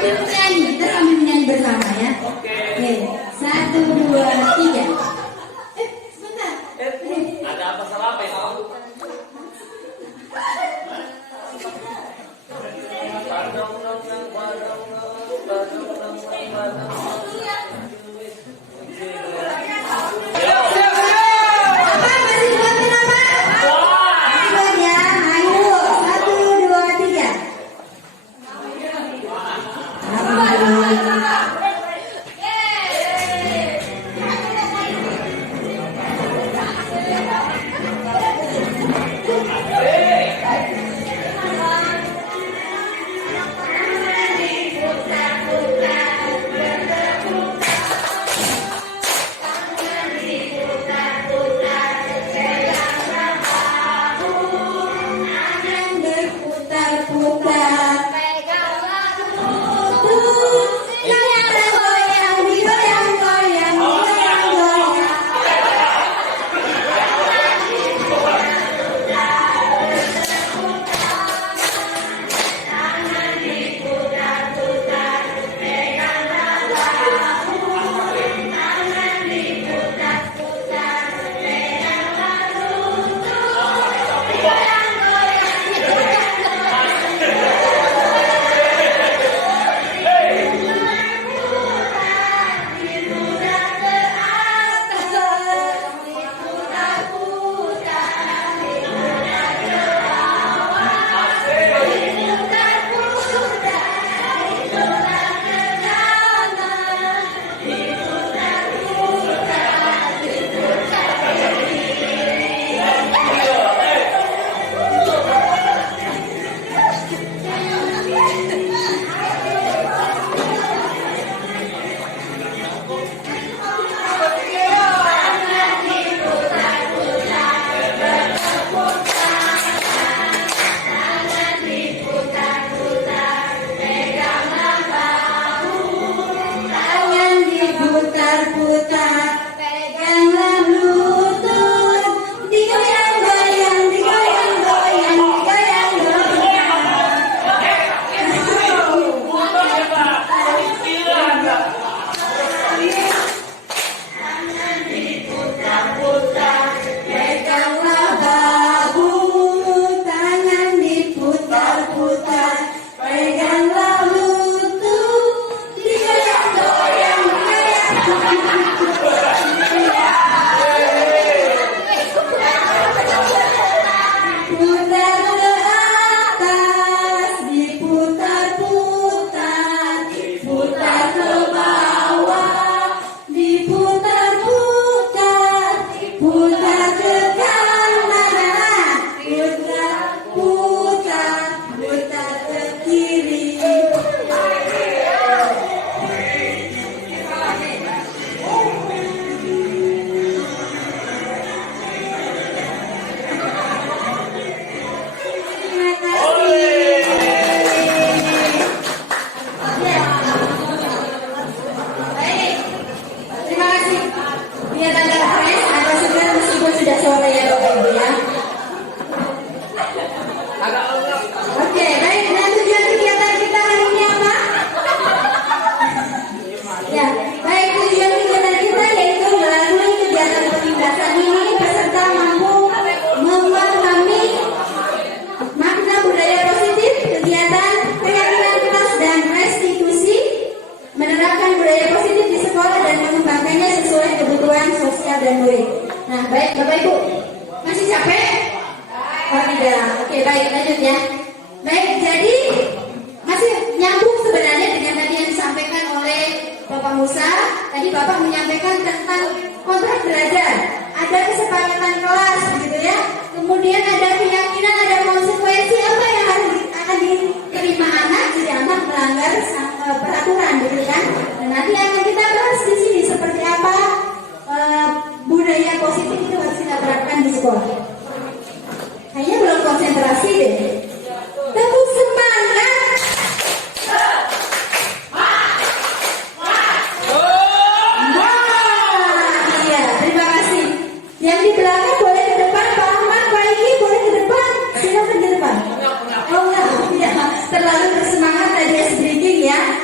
sambil menyanyi, kita sambil menyanyi bersama ya. Oke, 1, 2, 3. Sebentar. Ada apa salah apa ya?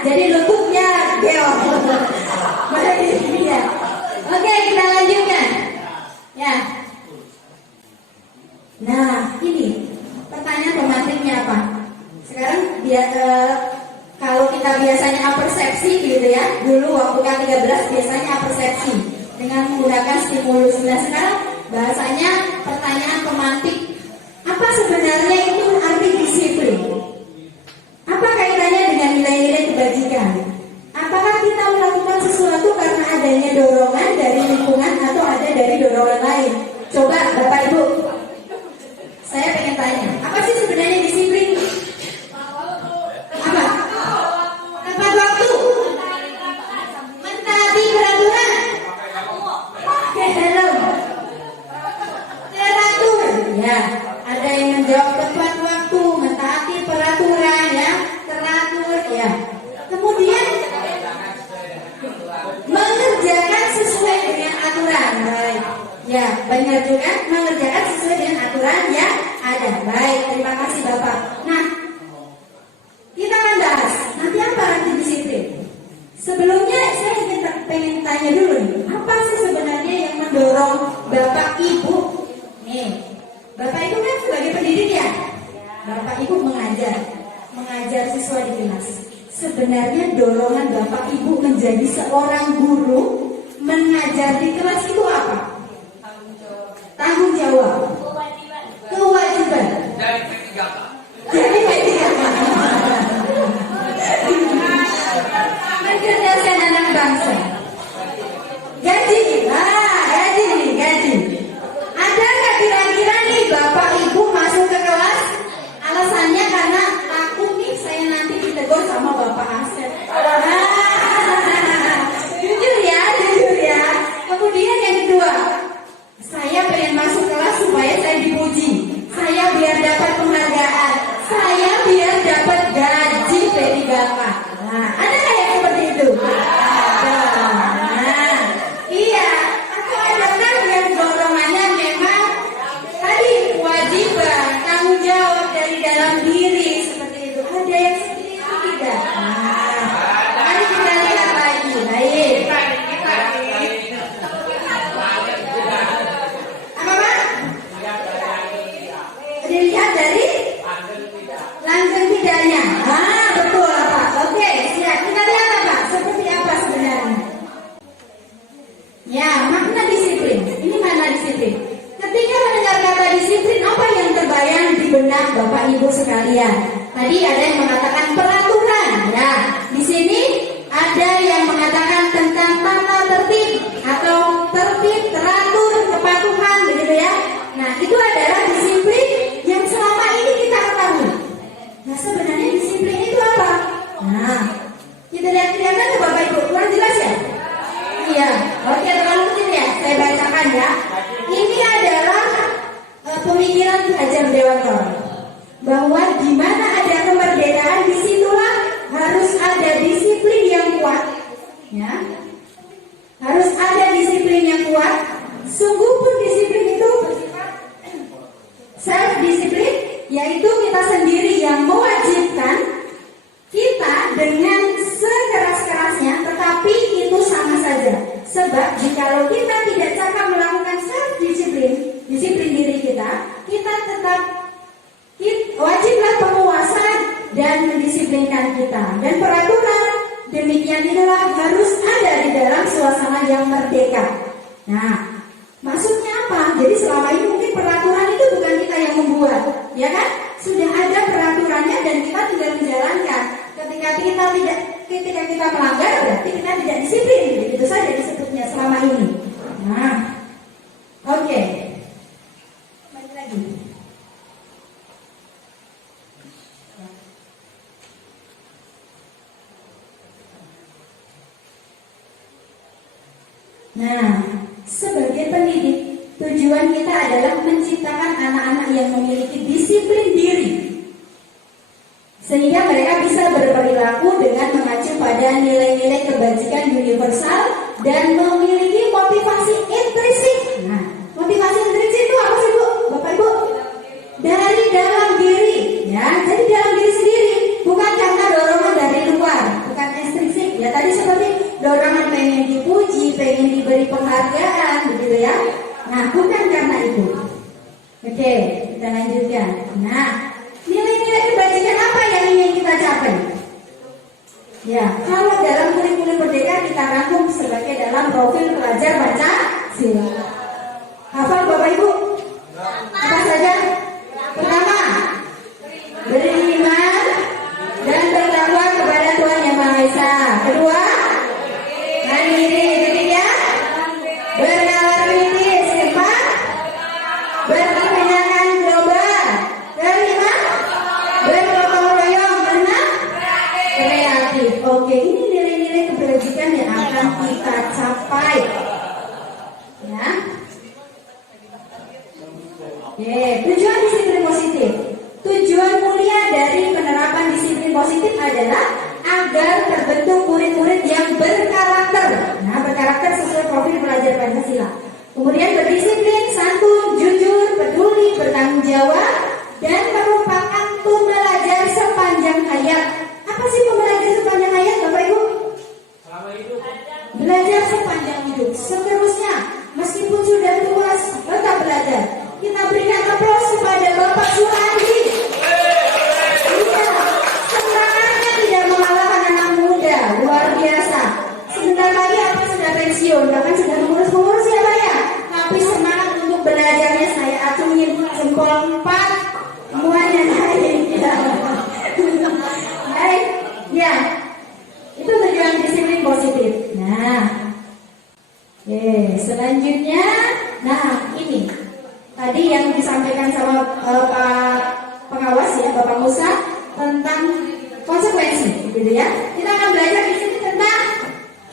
Jadi kalau kita biasanya apersepsi gitu ya, dulu waktu K13 biasanya apersepsi dengan menggunakan stimulus. Nah sekarang bahasanya pertanyaan pemantik. Apa sebenarnya itu arti disiplin? Apa kaitannya dengan nilai-nilai kebajikan? Apakah kita melakukan sesuatu karena adanya dorongan dari lingkungan atau ada dari dorongan lain? Coba Bapak Ibu, saya pengen tanya, apa sih sebenarnya disiplin? Apa? Tepat waktu, mentaati peraturan, helm, teratur. Ya, ada yang menjawab tepat waktu, mentaati peraturan, ya, teratur, ya. Kemudian mengerjakan sesuai dengan aturan. Baik. Ya, benar juga, mengerjakan sesuai dengan aturan yang ada. Baik, terima kasih Bapak. Nah, kita akan bahas nanti apa arti disiplin. Sebelumnya saya pengen tanya dulu nih, apa sih sebenarnya yang mendorong Bapak Ibu? Nih, Bapak Ibu kan sebagai pendidik ya. Bapak Ibu mengajar siswa di kelas. Sebenarnya dorongan Bapak Ibu menjadi seorang guru mengajar di kelas itu apa? Tanggung jawab. Kewajiban. Jadi mencerdaskan anak bangsa. Gaji. Ada nggak kira-kira nih Bapak Ibu masuk ke kelas alasannya karena takut nih saya nanti ditegur sama Bapak Asep. Jujur ya. Kemudian yang kedua, saya pengen masuk kelas supaya saya dipuji, saya biar dapat penghargaan, saya biar dapat gaji P3K. Nah, ada nggak yang seperti itu? Ada. Nah, iya. Atau ada kan yang dorongannya memang tadi kewajiban, tanggung jawab dari dalam diri seperti itu. Ada yang seperti itu tidak? Nah, mari kita lihat lagi. Baik. Dilihat dari langgeng tidaknya. Betul Pak. Oke, siap. Kita lihat apa? Seperti apa sebenarnya? Ya, makna disiplin. Ini makna disiplin. Ketika mendengar kata disiplin, apa yang terbayang di benak Bapak Ibu sekalian? Tadi ada yang mengatakan peraturan. Ya, di sini ada yang mengatakan tentang tata tertib atau tertib, teratur, kepatuhan, begitu ya. Nah, itu adalah disiplin yang selama ini kita ketahui. Nah, sebenarnya disiplin itu apa? Nah, kita lihat kelihatan ke Bapak Ibu, kurang jelas ya? Iya, oke, terlalu kecil ya, saya bacakan ya. Ini adalah pemikiran Ki Hajar Dewantara, bahwa di mana ada kemerdekaan, disitulah harus ada disiplin yang kuat, ya. Harus ada disiplin yang kuat. Sungguh pun disiplin itu self-disiplin, yaitu kita sendiri yang mewajibkan kita dengan sekeras-kerasnya, tetapi itu sama saja. Sebab jikalau kita tidak cakap melakukan self-disiplin, disiplin diri kita tetap wajiblah penguasa dan mendisiplinkan kita. Dan peraturan demikian itulah harus ada di dalam suasana yang merdeka. Nah, maksudnya apa? Jadi selama ini mungkin peraturan itu bukan kita yang membuat, ya kan? Sudah ada peraturannya dan kita tinggal menjalankan. Ketika kita melanggar, berarti kita tidak disiplin. Itu saja disebutnya selama ini. Nah, oke. Balik lagi. Nah, sebagai pendidik, tujuan kita adalah menciptakan anak-anak yang memiliki disiplin diri, sehingga mereka bisa berperilaku dengan mengacu pada nilai-nilai kebajikan universal dan memiliki motivasi intrinsik. Nah, motivasi intrinsik itu apa sih Bu? Bapak Ibu? Dari dalam diri, ya. Jadi dalam diri sendiri, bukan karena dorongan dari luar, bukan ekstrinsik. Ya tadi seperti dorongan pengen dipuji, pengen diberi penghargaan, begitu ya. Nah, bukan karena itu. Oke, kita lanjutkan. Nah, nilai-nilai kebajikan apa yang ingin kita capai? Ya, kalau dalam kurikulum Merdeka kita rangkum sebagai dalam profil pelajar Pancasila. Hafal Bapak Ibu? Apa saja? Pertama, beriman dan bertakwa kepada Tuhan Yang Maha Esa. Kedua, mandiri. Ketiga, bernalar kritis. Keempat, berkepentingan global. Kelima, bergotong royong. Keenam, kreatif. Oke, ini nilai-nilai kebajikan yang akan kita capai. Ya. Tujuan disiplin positif. Tujuan mulia dari penerapan disiplin positif adalah agar terbentuk murid-murid yang berkarakter. Nah, berkarakter sesuai profil pelajar Pancasila. Kemudian berdisiplin, santun, jujur, peduli, bertanggung jawab, dan merupakan pembelajar sepanjang hayat. Apa sih pembelajar sepanjang hayat, Bapak Ibu? Belajar sepanjang hidup. Seterusnya, meskipun sudah tua, tetap belajar. Kita berikan aplaus kepada Bapak Suhandi. Iya, semangatnya tidak mengalahkan anak muda, luar biasa. Sebentar lagi apa sudah pensiun, bahkan sudah mengurus-mengurus ya Pak ya. Tapi semangat untuk belajarnya saya acungin jempol 4, semuanya naik. Ya. Baik, ya. Itu tujuan disiplin positif. Nah, selanjutnya, ini. Tadi yang disampaikan sama Pak pengawas ya, Bapak Musa, tentang konsekuensi, gitu ya. Kita akan belajar di sini tentang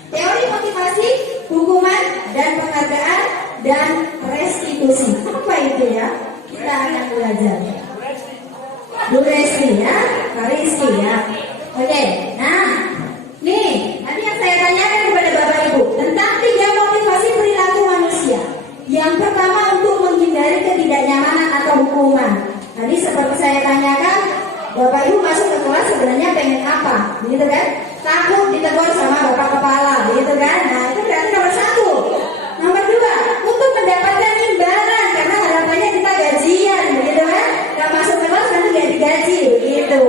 teori motivasi, hukuman dan penghargaan dan restitusi. Apa itu ya? Kita akan belajar. Bu Resti ya, Pak Rizky ya. Oke, nah, nih tadi yang saya tanyakan kepada Bapak Ibu tentang 3 motivasi perilaku manusia. Yang pertama untuk menghindari ketidaknyamanan atau hukuman. Tadi seperti saya tanyakan, Bapak Ibu masuk ke kelas sebenarnya pengen apa? Begitu kan? Takut ditegur sama Bapak Kepala, begitu kan? Nah itu berarti nomor 1. Nomor 2, untuk mendapatkan imbalan karena harapannya kita gajian, begitu kan? Gak masuk kelas nanti gak digaji, begitu.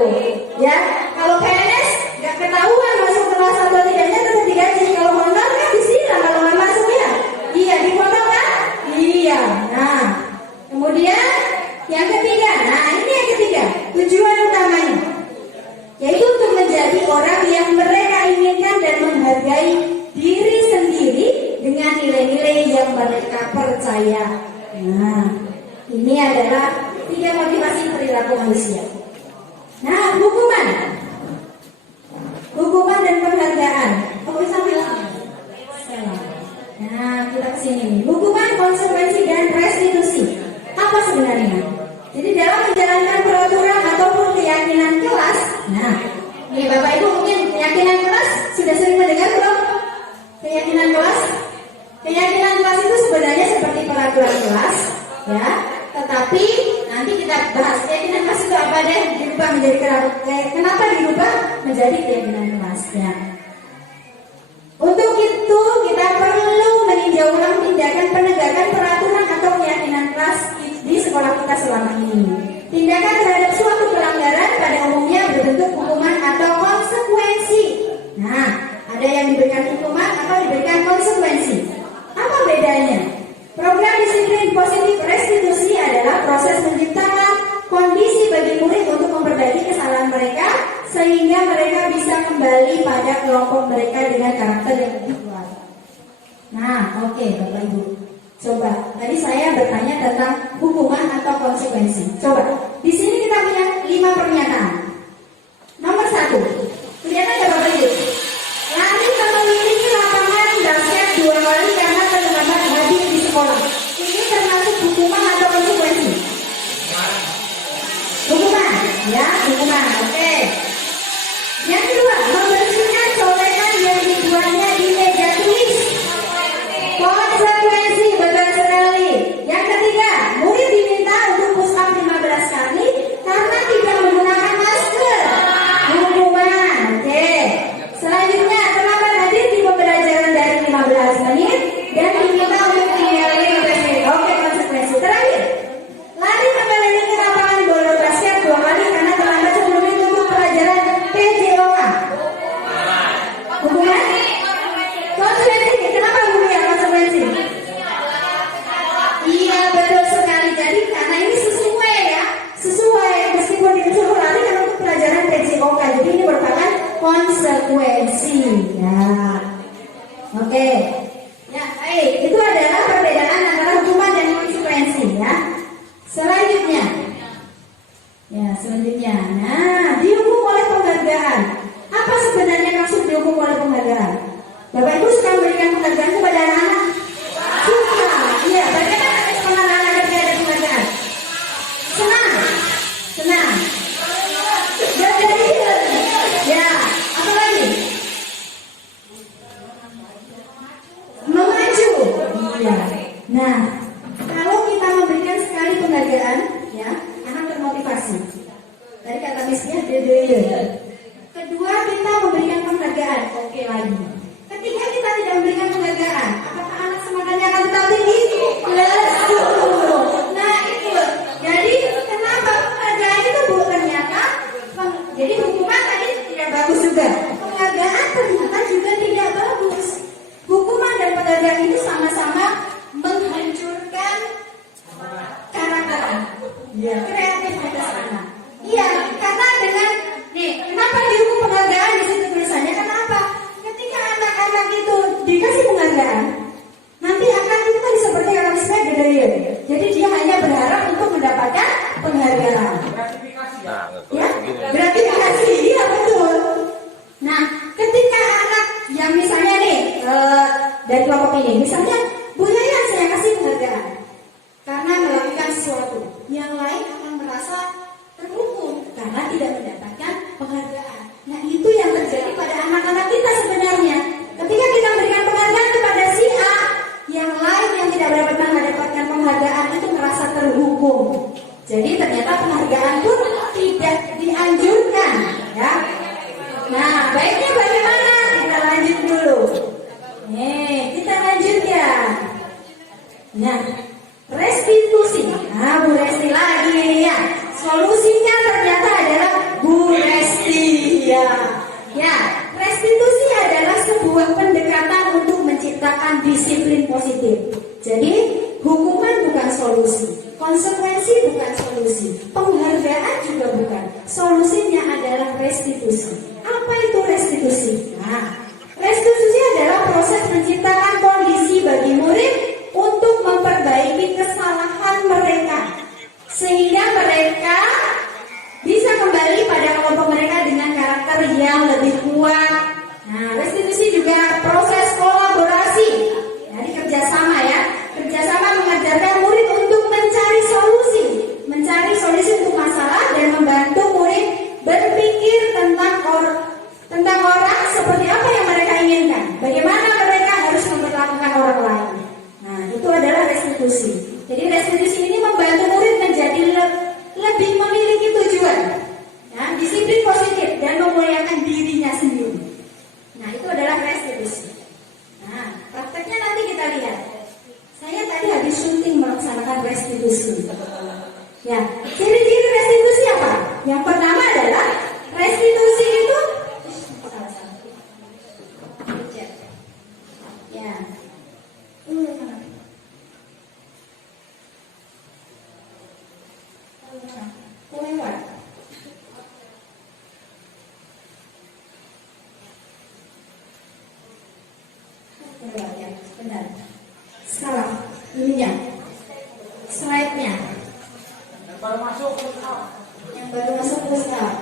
Ya, kalau PNS gak ketahuan masuk kelas atau tidaknya tetap digaji. Kalau honor kan disilang kalau nggak masuk ya. Iya, dipotong kan? Iya. Nah, kemudian yang ketiga. Nah, ini yang ketiga. Tujuan utamanya yaitu untuk menjadi orang yang mereka inginkan dan menghargai diri sendiri dengan nilai-nilai yang mereka percaya. Nah, ini adalah 3 motivasi perilaku manusia. Nah, hukuman dan penghargaan. Sambil nah, kita kesini nih. Hukuman, konsekuensi, dan restitusi. Apa sebenarnya? Jadi dalam menjalankan peraturan ataupun keyakinan kelas. Nah, ini Bapak Ibu mungkin keyakinan kelas sudah sering mendengar belum? Keyakinan kelas? Keyakinan kelas itu sebenarnya seperti peraturan kelas, ya. Tetapi nanti kita bahas keyakinan kelas itu apa deh? Dirubah menjadi kenapa dirubah menjadi keyakinan kelas? Ya. Untuk itu kita perlu meninjau ulang tindakan penegakan peraturan atau keyakinan kelas di sekolah kita selama ini. Tindakan terhadap suatu pelanggaran pada umumnya berbentuk hukuman atau konsekuensi. Nah, ada yang diberikan hukuman atau diberikan konsekuensi. Apa bedanya? Program disiplin positif restitusi adalah proses menciptakan kondisi bagi murid untuk memperbaiki kesalahan mereka sehingga mereka bisa kembali pada kelompok mereka dengan karakter yang lebih kuat. Nah, oke, Bapak Ibu. Coba, tadi saya bertanya tentang hukuman atau konsekuensi. Coba, di sini kita punya 5 pernyataan. Nomor 1, kelihatan ya Bapak Ibu? Lari memiliki lapangan basket 2 kali karena terlambat hadir di sekolah. Ini termasuk hukuman atau konsekuensi? Hukuman, ya, hukuman. Oke. Yang kedua, membersihkan coretan yang dibuatnya di meja tulis. Konsekuensi, betul sekali. Yang ketiga, murid diminta untuk push up 15 kali karena tidak menggunakan masker. Hukuman, oke. Selanjutnya, terlambat hadir di pembelajaran dari 15 menit dan diminta untuk tinggalin 15 menit. Oke, konsekuensi. Terakhir, lari mengelilingi lapangan bola basket 2 kali karena terlambat sebelum itu untuk pelajaran PJOA. konsekuensi. Ya, oke. Ya, baik. Itu adalah perbedaan antara hukuman dan konsekuensi. Ya. Selanjutnya. Nah, dihukum oleh penghargaan. Apa sebenarnya maksud dihukum oleh penghargaan? Bapak Ibu suka memberikan penghargaan kepada anak-anak? Suka. Iya, bagaimana respon anak-anak ketika ada penghargaan? Senang. Ya, apa lagi? Memacu. Iya. Nah, kalau kita memberikan sekali penghargaan, ya, anak termotivasi. Tadi kata Miss-nya, kedua, kita memberikan penghargaan. Oke lagi. Ketika kita tidak memberikan penghargaan, apakah anak semangatnya akan tetap tinggi? Lesu. Nah, itu. Jadi, kenapa penghargaan itu Bu? Ternyata, jadi hukuman tadi tidak bagus juga. Penghargaan ternyata juga tidak bagus. Hukuman dan penghargaan itu sama-sama menghancurkan karakter anak. Kreativitas anak. Iya, karena dengan kenapa dihukum penghargaan di situ tulisannya? Kenapa? Ketika anak-anak itu dikasih penghargaan, nanti akan itu tadi seperti kata misalnya gede. Jadi dia hanya berharap untuk mendapatkan penghargaan. Ya, gratifikasi, iya betul. Nah, ketika anak yang misalnya dari kelompok ini, misalnya Bu Yayan saya kasih penghargaan karena melakukan sesuatu, yang lain akan merasa terhukum karena tidak mendapatkan penghargaan. Nah, itu yang terjadi pada anak-anak kita sebenarnya. Ketika kita berikan penghargaan kepada si A, yang lain yang tidak mendapatkan penghargaan itu merasa terhukum. Jadi ternyata penghargaan pun tidak dianjurkan, ya. Nah, baiknya bagaimana? Kita lanjut dulu. Kita lanjut ya. Nah, restitusi. Nah, Bu Resti lagi ya. Solusinya ternyata adalah Bu Resti ya. Ya, restitusi adalah sebuah pendekatan untuk menciptakan disiplin positif. Jadi, hukuman bukan solusi, konsekuensi bukan solusi, penghargaan juga bukan. Solusinya adalah restitusi. Apa itu restitusi? Nah, restitusi adalah proses menciptakan kondisi bagi murid untuk memperbaiki kesalahan mereka, sehingga mereka bisa kembali pada kelompok mereka dengan karakter yang lebih kuat. Nah, restitusi juga proses kolaborasi, jadi kerjasama ya. Kerjasama mengajarkan murid untuk mencari solusi untuk masalah dan membantu murid berpikir tentang orang seperti apa yang mereka inginkan. Bagaimana mereka harus memperlakukan orang lain. Nah, itu adalah restitusi. Jadi restitusi ini membantu murid menjadi lebih memiliki tujuan, ya, disiplin positif dan memuliakan dirinya sendiri. Nah, itu adalah restitusi. Nah, prakteknya nanti kita lihat. Saya tadi habis syuting melaksanakan restitusi. Ya, ciri-ciri restitusi apa? Yang pertama adalah restitusi itu ya. Lewat. Ya, benar. Salah. Ininya. Slide-nya. Yang baru masuk Ustaz.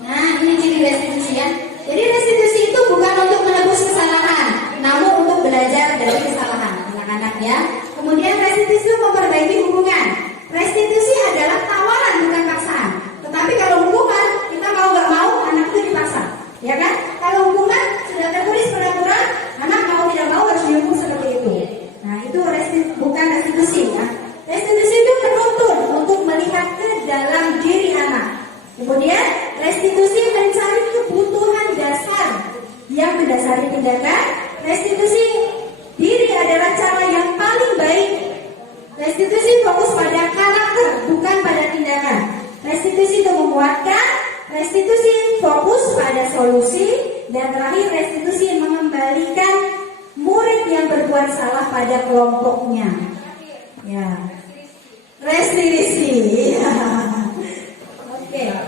Nah, ini ciri restitusi ya. Jadi restitusi itu bukan untuk menebus kesalahan, namun untuk belajar dari kesalahan anak-anak ya. Kemudian restitusi itu memperbaiki hubungan. Restitusi adalah tawaran bukan paksaan. Tetapi kalau hukuman, kita mau nggak mau anak itu dipaksa, ya kan? Kalau hukuman sudah tertulis peraturan, anak mau tidak mau harus dihukum seperti itu. Nah, itu bukan restitusi ya. Restitusi itu menuntun untuk melihat ke dalam diri anak. Kemudian restitusi mencari kebutuhan dasar yang mendasari tindakan. Restitusi diri adalah cara yang paling baik. Restitusi fokus pada karakter, bukan pada tindakan. Restitusi itu menguatkan. Restitusi fokus pada solusi. Dan terakhir, restitusi mengembalikan murid yang berbuat salah pada kelompoknya. Ya, restitusi. Ya. Oke.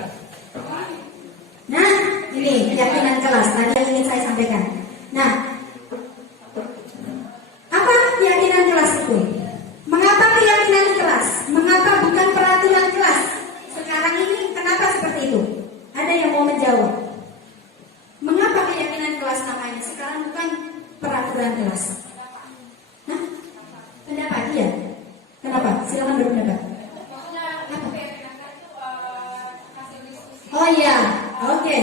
Oh iya, oke.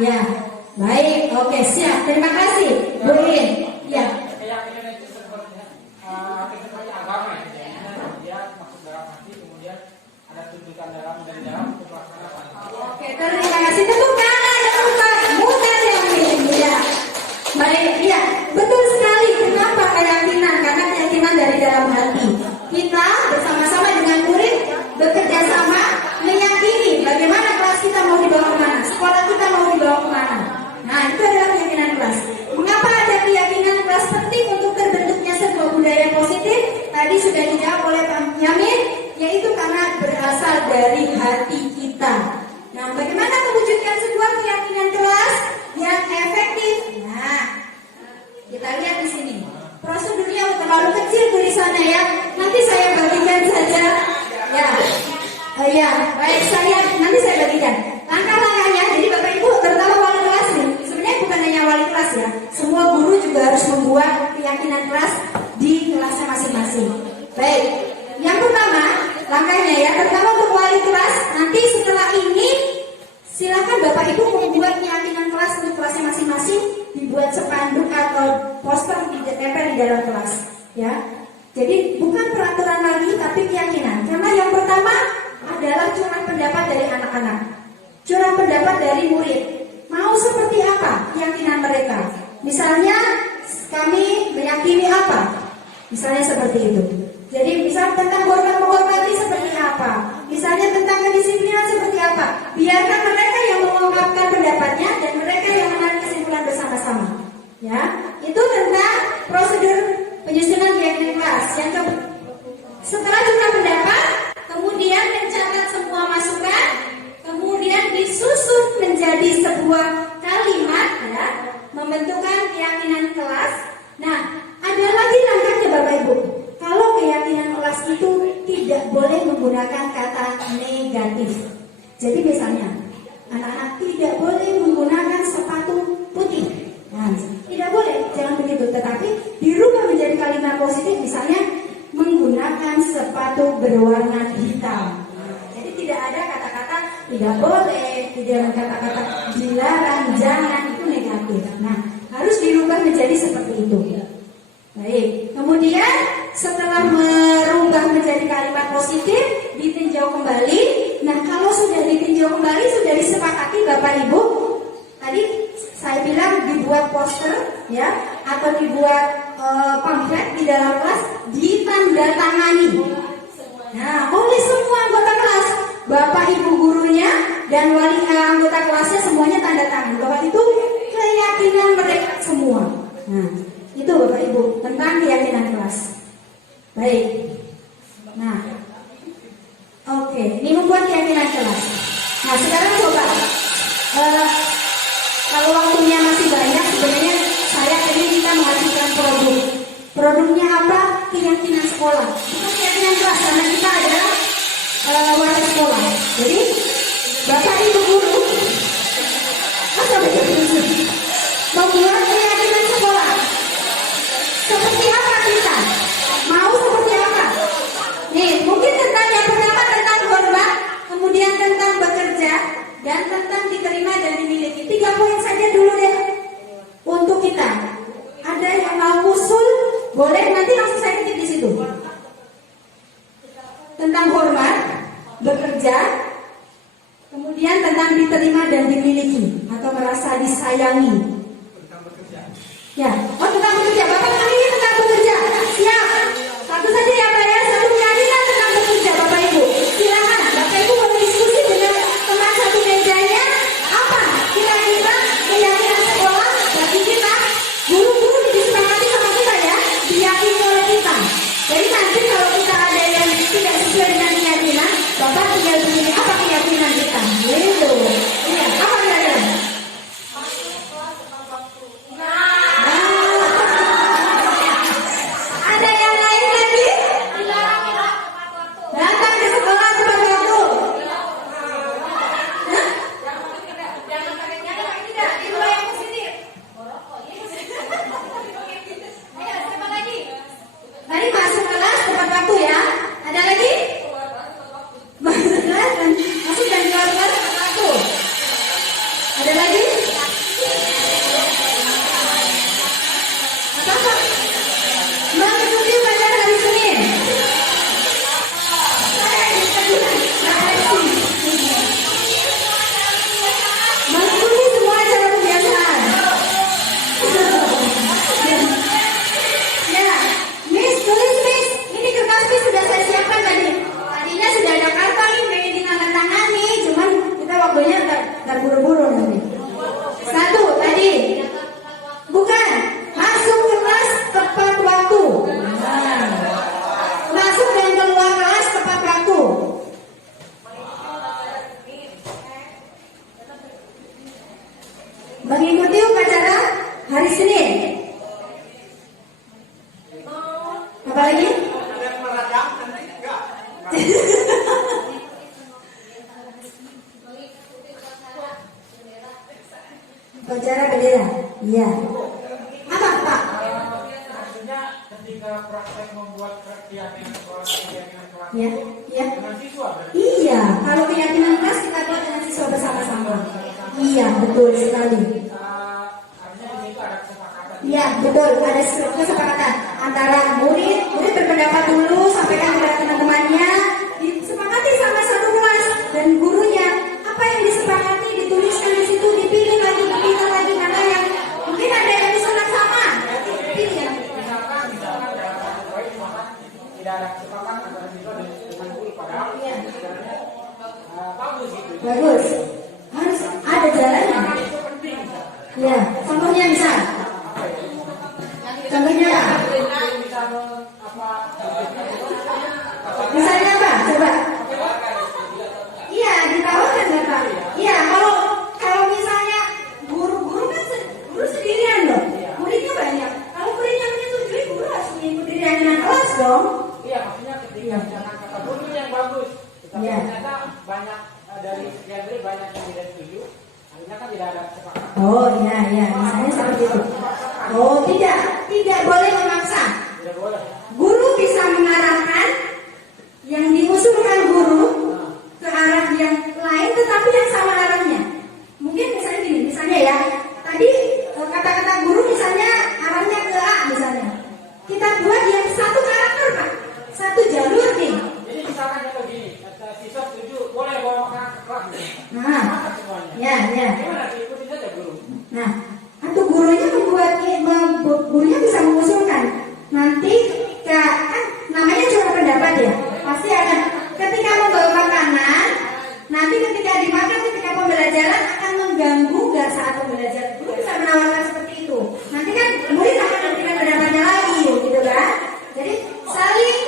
Ya, baik, oke, siap. Terima kasih, Bu Lin. Ya, Keyakinan itu seperti agama ya. Dia masuk dalam hati, kemudian ada tuntutan dari dalam untuk melaksanakan. oke, terima kasih. Tepuk tangan dan mudah yang mulia. Baik, ya, betul sekali. Kenapa keyakinan? Karena keyakinan dari dalam hati. Kita bersama-sama dengan murid bekerja sama meyakini bagaimana kelas kita mau dibawa kemana, sekolah kita mau dibawa kemana. Nah, itu adalah keyakinan kelas. Mengapa ada keyakinan kelas penting untuk terbentuknya sebuah budaya positif? Tadi sudah dijawab oleh Pak Yamin, yaitu karena berasal dari hati kita. Nah, bagaimana mewujudkan sebuah keyakinan kelas yang efektif? Nah, kita lihat di sini. Prosedurnya terlalu kecil tulisannya ya. Nanti saya bagikan saja. Ya, ya, baik nanti saya bagikan. Langkah-langkahnya, jadi Bapak Ibu, terutama wali kelas nih. Sebenarnya bukan hanya wali kelas ya. Semua guru juga harus membuat keyakinan kelas di kelasnya masing-masing. Baik, yang pertama langkahnya ya, terutama untuk wali kelas. Nanti setelah ini silakan Bapak Ibu membuat keyakinan kelas untuk kelasnya masing-masing, dibuat spanduk atau poster ditempel di dalam kelas, ya. Jadi bukan peraturan lagi, tapi keyakinan. Karena yang pertama adalah curah pendapat dari anak-anak, curah pendapat dari murid. Mau seperti apa keyakinan mereka? Misalnya kami meyakini apa? Misalnya seperti itu. Jadi misal tentang menghormati seperti apa? Misalnya tentang kedisiplinan seperti apa? Biarkan mereka yang mengungkapkan pendapatnya dan mereka yang menarik kesimpulan bersama-sama. Ya, itu tentang prosedur penyusunan keyakinan kelas. Setelah curah pendapat, kemudian mencatat semua masukan, kemudian disusun menjadi sebuah kalimat, ya, membentukkan keyakinan kelas. Nah, ada lagi langkahnya Bapak Ibu. Kalau keyakinan kelas itu tidak boleh menggunakan kata negatif. Jadi misalnya, anak-anak tidak boleh menggunakan sepatu putih. Nah, tidak boleh, jangan begitu. Tetapi dirubah menjadi kalimat positif, misalnya menggunakan sepatu berwarna hitam. Jadi tidak ada kata-kata tidak boleh, tidak ada kata-kata dilarang, jangan, itu negatif. Nah, harus dirubah menjadi seperti itu. Baik, kemudian setelah merubah menjadi kalimat positif, ditinjau kembali. Nah, kalau sudah ditinjau kembali, sudah disepakati Bapak Ibu, tadi saya bilang dibuat poster, ya, atau dibuat pamflet di dalam kelas, ditandatangani. Nah, oleh semua anggota kelas, Bapak Ibu gurunya dan wali anggota kelasnya semuanya tanda tangan bahwa itu keyakinan mereka semua. Nah, itu Bapak Ibu tentang keyakinan kelas. Baik. Nah, oke, ini membuat keyakinan kelas. Nah, sekarang coba kalau waktunya masih banyak, sebenarnya saya ingin kita menghasilkan produk. Produknya apa? Keyakinan sekolah. Bukan keyakinan kelas, karena kita adalah wadah sekolah. Jadi Bapak Ibu guru, masa begitu? Membuat keyakinan sekolah. Seperti apa kita? Mau seperti apa? Nih, mungkin tentang yang pertama tentang hormat, kemudian tentang bekerja, dan tentang diterima dan dimiliki. 3 poin saja dulu deh untuk kita. Ada yang mau usul, boleh nanti langsung saya ketik di situ. Tentang hormat, bekerja, kemudian tentang diterima dan dimiliki atau merasa disayangi. Ya, oh tentang bekerja. Bapak kali ini tentang bekerja. Siap. Satu saja ya Pak ya, satu keyakinan tentang bekerja Bapak Ibu. Silakan Bapak Ibu boleh diskusi dengan teman satu mejanya. Apa kira-kira keyakinan sekolah bagi kita? Guru-guru disepakati sama kita ya, diyakini oleh kita. Jadi nanti kalau kita ada yang tidak sesuai dengan keyakinan, Bapak tinggal begini, apa keyakinan kita? Gitu. Iya, apa keyakinan? Mengikuti upacara hari Senin. Apa lagi? Upacara bendera. Iya. Apa Pak? Maksudnya ketika praktek membuat keyakinan sekolah keyakinan kelas Ya, ya. dengan siswa berarti. Iya, kalau keyakinan kelas kita buat dengan siswa bersama-sama. Iya, betul sekali. Artinya di situ ada kesepakatan. Iya, betul. Ada kesepakatan antara murid berpendapat dulu, sampaikan kepada teman-temannya, disepakati sama satu kelas dan gurunya. Apa yang disepakati dituliskan di situ, dipilih lagi mana yang mungkin ada yang bisa sama. Pilih yang Misalkan dalam satu proyek maka tidak ada kesepakatan antara siswa dengan guru padahal Iya. sebenarnya bagus gitu. bagus. Harus ada jalannya. Itu penting. Ya, contohnya misal. Contohnya apa? Bisa Misalnya apa? Coba. Iya, ditawarkan kan Pak. Iya, kalau misalnya guru kan guru sendirian loh. Muridnya banyak. Kalau muridnya menyetujui, guru harus mengikuti keyakinan kelas dong. Iya, maksudnya ketika misalkan kata guru yang bagus, tetapi Iya. ternyata banyak dari sekian dari banyak yang tidak setuju, akhirnya kan tidak ada kesepakatan. Oh iya, misalnya seperti itu. Oh tidak boleh memaksa. Tidak boleh. Guru bisa mengarahkan yang diusulkan guru ke arah yang lain, tetapi yang sama arahnya. Mungkin misalnya gini, misalnya ya, tadi kata-kata guru misalnya arahnya ke A misalnya. Kita buat yang satu karakter Pak, satu jalur nih. Jadi misalkan contoh gini, siswa setuju boleh bawa makanan ke kelas, Nah, makan semuanya. ya. Gimana? Diikuti saja guru. Nah, atau gurunya gurunya bisa mengusulkan. Nanti kan namanya cuma pendapat ya. Pasti akan ketika membawa makanan, nanti ketika dimakan ketika pembelajaran akan mengganggu nggak saat pembelajaran. Guru bisa menawarkan seperti itu. Nanti kan murid akan memberikan pendapatnya lagi, gitu kan? Jadi saling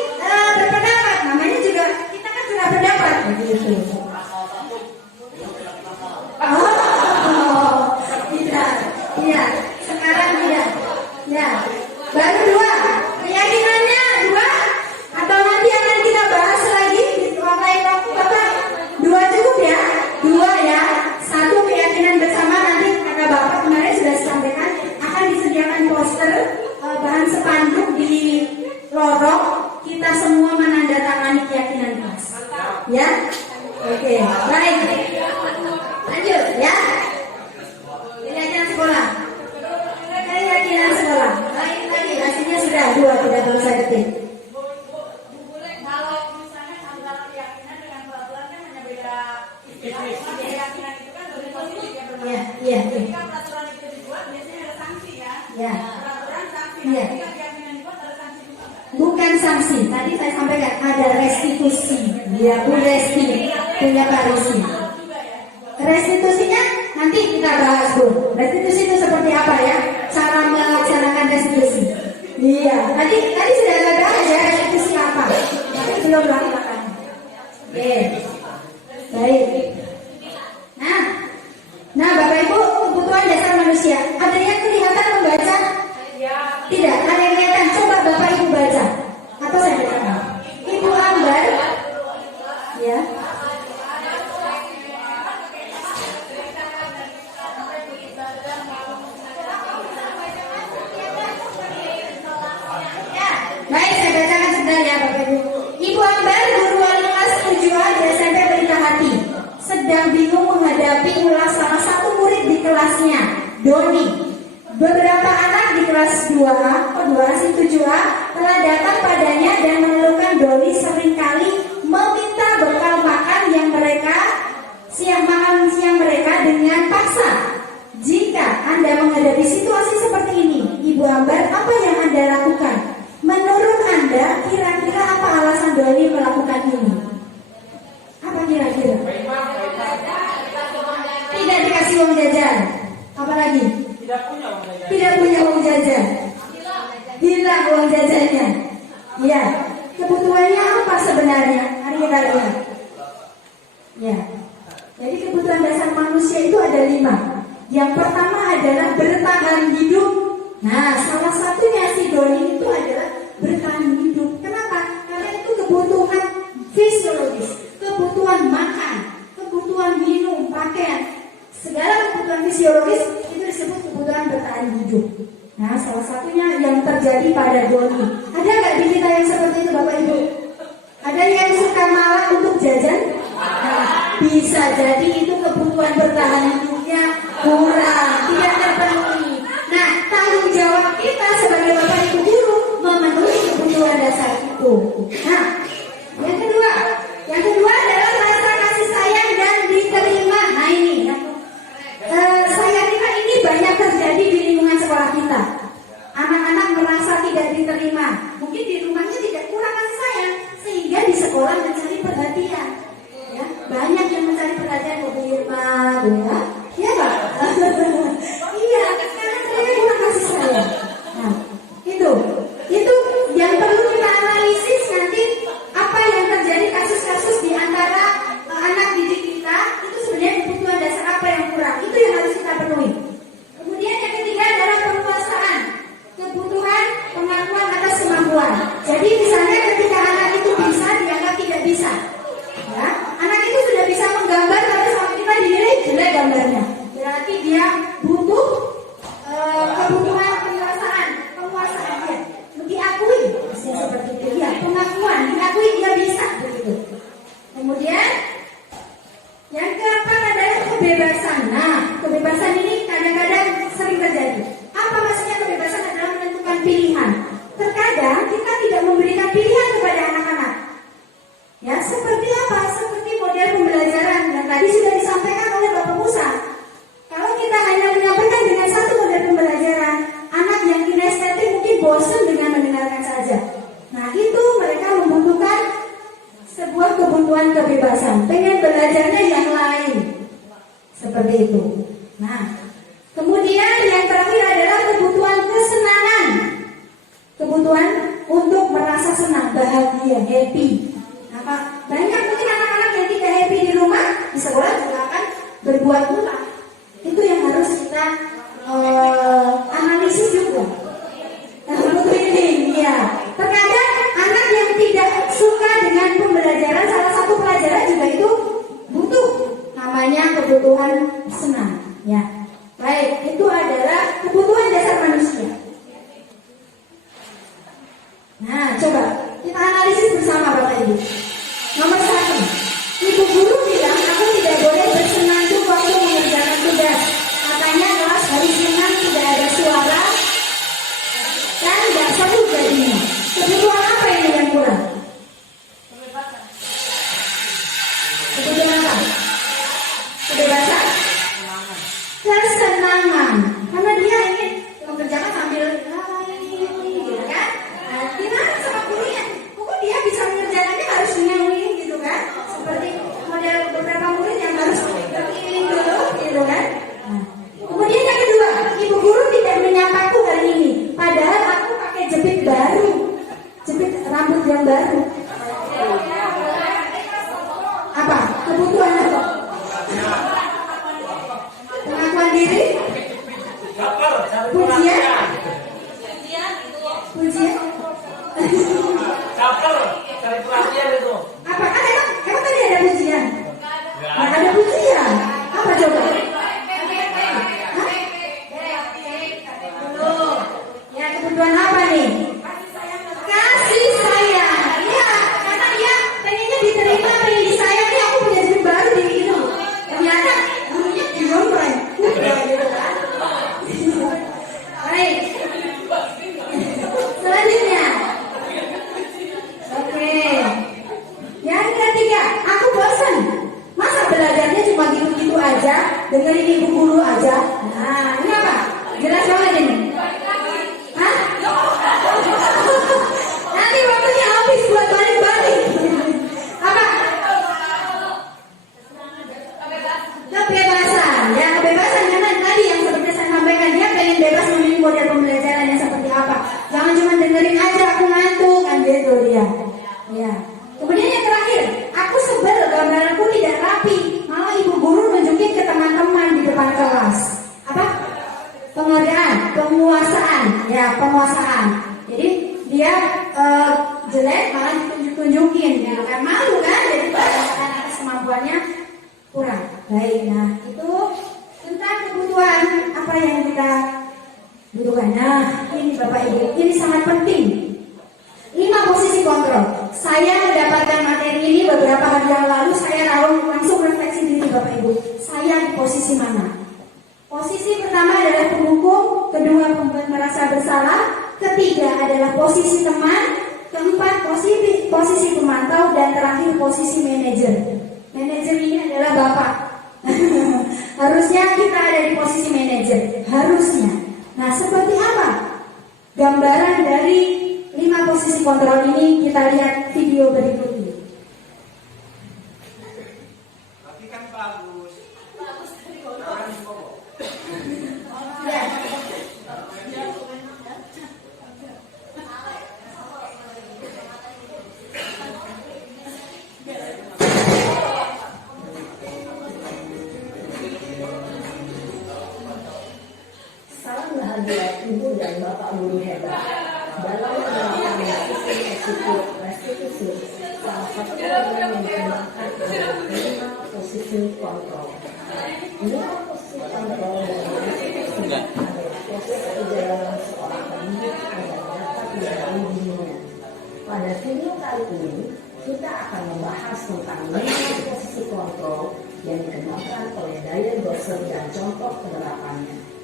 berpendapat. Namanya juga kita kan sudah pendapat, begitu. Oh, tidak. Iya, sekarang tidak. Ya, baru dua. Keyakinannya dua, atau nanti akan kita bahas lagi di lain waktu. Bapak, dua cukup ya? Dua ya. Satu keyakinan bersama nanti kata Bapak kemarin sudah sampaikan akan disediakan poster bahan spanduk di lorong. Kita semua menandatangani keyakinan kelas. Ya, oke, baik. Lanjut ya. Keyakinan sekolah. Keyakinan sekolah. Baik tadi hasilnya sudah dua, tidak perlu saya ketik. Kalau misalnya antara keyakinan dengan peraturan kan hanya beda istilah. Cuma keyakinan itu kan lebih positif ya benar. Iya. Ketika peraturan itu dibuat biasanya ada sanksi ya. Ya. Peraturan sanksi. Iya. Ketika keyakinan dibuat ada sanksi juga nggak? Bukan sanksi. Tadi saya sampaikan ada restitusi. Ya, Bu Resti punya Pak Resi. Juga ya. Restitusinya nanti kita bahas Bu. Restitusi itu seperti apa ya? Cara melaksanakan restitusi. Iya. Tadi sudah ada bahas ya restitusi apa? Tapi belum lakukan. Oke. Baik. Nah Bapak Ibu, kebutuhan dasar manusia. Ada yang kelihatan membaca? Tidak. Ada yang kelihatan? Coba Bapak Ibu baca. Atau saya bacakan. Ibu Ambar. Ya. Baik, saya bacakan sebentar ya Bapak Ibu. Ibu Ambar, guru wali kelas 7A di SMP Pelita Hati, sedang bingung menghadapi ulas salah satu murid di kelasnya, Doni. Beberapa anak di kelas 2A, 7A telah datang padanya dan mengeluhkan Doni seringkali meminta bekal makan siang mereka dengan paksa. Jika Anda menghadapi situasi seperti ini, Ibu Ambar, apa yang Anda lakukan? Menurut Anda, kira-kira apa alasan Doni melakukan ini? Apa kira-kira? Tidak dikasih uang jajan. Apa lagi? Tidak punya uang jajan. Tidak punya uang jajan. Hilang uang jajannya. Ya. Kebutuhannya apa sebenarnya? Mari kita lihat. Ya. Jadi kebutuhan dasar manusia itu ada 5. Yang pertama adalah bertahan hidup. Nah, salah satunya si Doni itu adalah bertahan hidup. Kenapa? Karena itu kebutuhan fisiologis, kebutuhan makan, kebutuhan minum, pakaian, segala kebutuhan fisiologis itu disebut kebutuhan bertahan hidup. Nah, salah satunya yang terjadi pada Doni. Ada nggak di kita yang seperti itu, Bapak Ibu? Ada yang suka malah untuk jajan? Nah, bisa jadi itu kebutuhan bertahan hidupnya kurang, tidak terpenuhi. Nah, tanggung jawab kita sebagai Bapak Ibu guru memenuhi kebutuhan dasar itu. Nah, yang kedua adalah rasa kasih sayang dan diterima. Nah ini, saya kira ini banyak terjadi di lingkungan sekolah kita. Anak-anak merasa tidak diterima, mungkin di rumahnya tidak kurang kasih sayang, sehingga di sekolah mencari perhatian. Ya, banyak yang mencari perhatian ke Irma, ya, ya Pak. Iya, karena saya kurang kasih sayang. Nah, itu yang perlu kita analisis nanti apa yang terjadi kasus-kasus di antara anak didik kita itu sebenarnya kebutuhan dasar apa yang kurang, itu yang harus kita penuhi. Kemudian yang ketiga adalah penguasaan, kebutuhan pengakuan atas kemampuan. Jadi misalnya ketika anak itu bisa dianggap tidak bisa, ya, anak itu sudah bisa menggambar tapi sama kita dinilai jelek gambarnya, berarti dia butuh kebutuhan penguasaan dia diakui, seperti itu ya, pengakuan diakui dia bisa begitu. Kemudian yang keempat adalah kebebasan. Nah, kebebasan ini kadang-kadang sering terjadi. Apa maksudnya kebebasan adalah menentukan pilihan. Terkadang kita tidak memberikan pilihan kepada anak-anak. Ya, seperti apa? Seperti model pembelajaran yang tadi sudah disampaikan oleh Bapak Musa. Kalau kita hanya menyampaikan dengan satu model pembelajaran, anak yang kinestetik mungkin bosan dengan mendengarkan saja. Nah, itu mereka membutuhkan sebuah kebutuhan kebebasan, pengen belajarnya yang lain, seperti itu. Nah, kemudian yang terakhir adalah kebutuhan kesenangan, kebutuhan untuk merasa senang, bahagia, happy. Nah, banyak mungkin anak-anak yang tidak happy di rumah, di sekolah juga akan berbuat ulah. Itu yang harus kita analisis juga. Nah, ini ya. Terkadang anak yang tidak suka dengan pembelajaran, salah satu pelajaran juga itu butuh namanya kebutuhan senang. Ya, baik, itu adalah kebutuhan dasar manusia. Nah, coba kita analisis bersama Bapak Ibu. Nomor 1, ibu guru bilang aku tidak boleh bersenandung waktu mengerjakan tugas. Katanya kelas harus tenang, tidak ada suara, dan tidak seru jadinya. Kebutuhan apa ini yang kurang? Kebutuhan apa? Kebebasan? Kesenangan. Karena dia ingin mengerjakan sambil gitu kan? Nah, gimana sama gurunya? Kok dia bisa mengerjakannya harus menyanyi gitu kan? Seperti model beberapa murid yang harus berkeliling dulu gitu kan? Nah, kemudian yang kedua, ibu guru tidak menyapaku hari ini. Padahal aku pakai jepit baru, jepit rambut yang baru. Apa? Kebutuhan apa? Pengakuan diri? Pujian? Pujian? Caper, cari perhatian itu. Apa? Kan emang tadi ada pujian? Nggak ada pujian. Apa coba? Ya, kebutuhan apa nih? Kasih sayang. Ya, karena dia pengennya diterima, pengen disayang. Nih aku punya jepit baru di itu. Ternyata gurunya diompreng. Gitu kan? Baik. Selanjutnya. Oke. Yang ketiga, aku bosan. Masa belajarnya cuma gitu-gitu aja, dengerin ibu guru aja. Nah, ini apa? Jelas banget ini. Hah? Nanti waktunya habis buat balik-balik. Apa? Kebebasan. Ya, kebebasan karena tadi yang seperti saya sampaikan, dia pengen bebas memilih model pembelajaran yang seperti apa. Jangan cuma dengerin aja, aku ngantuk kan gitu dia. Ya. Kemudian yang terakhir, aku sebel gambaranku tidak rapi. Malah ibu guru nunjukin ke teman-teman di depan kelas. Ya, penguasaan. Jadi dia jelek malah ditunjuk-tunjukin, gitu kan, malu kan? Jadi penguasaan atas kemampuannya kurang. Baik, nah itu tentang kebutuhan apa yang kita butuhkan. Nah, ini Bapak Ibu, ini sangat penting. 5 posisi kontrol. Saya mendapatkan materi ini beberapa hari yang lalu, saya langsung refleksi diri Bapak Ibu. Saya di posisi mana? Posisi pertama adalah penghukum, kedua merasa bersalah, ketiga adalah posisi teman, keempat posisi pemantau, dan terakhir posisi manajer. Manajer ini adalah Bapak. Harusnya kita ada di posisi manajer, harusnya. Nah, seperti apa gambaran dari 5 posisi kontrol ini? Kita lihat video berikut ini. Tapi kan bagus. Ya. Salam bahagia Ibu dan Bapak guru hebat. Dalam menerapkan sistem eksekutif restitusi, salah satu program yang dikembangkan adalah 5 posisi kontrol. 5 posisi kontrol dalam restitusi adalah proses perjalanan seorang pendidik agar dapat menjalani bimbingan. Pada video kali ini, kita akan membahas tentang 5 posisi kontrol yang dikembangkan oleh Diane Gosser dan contoh penerapannya.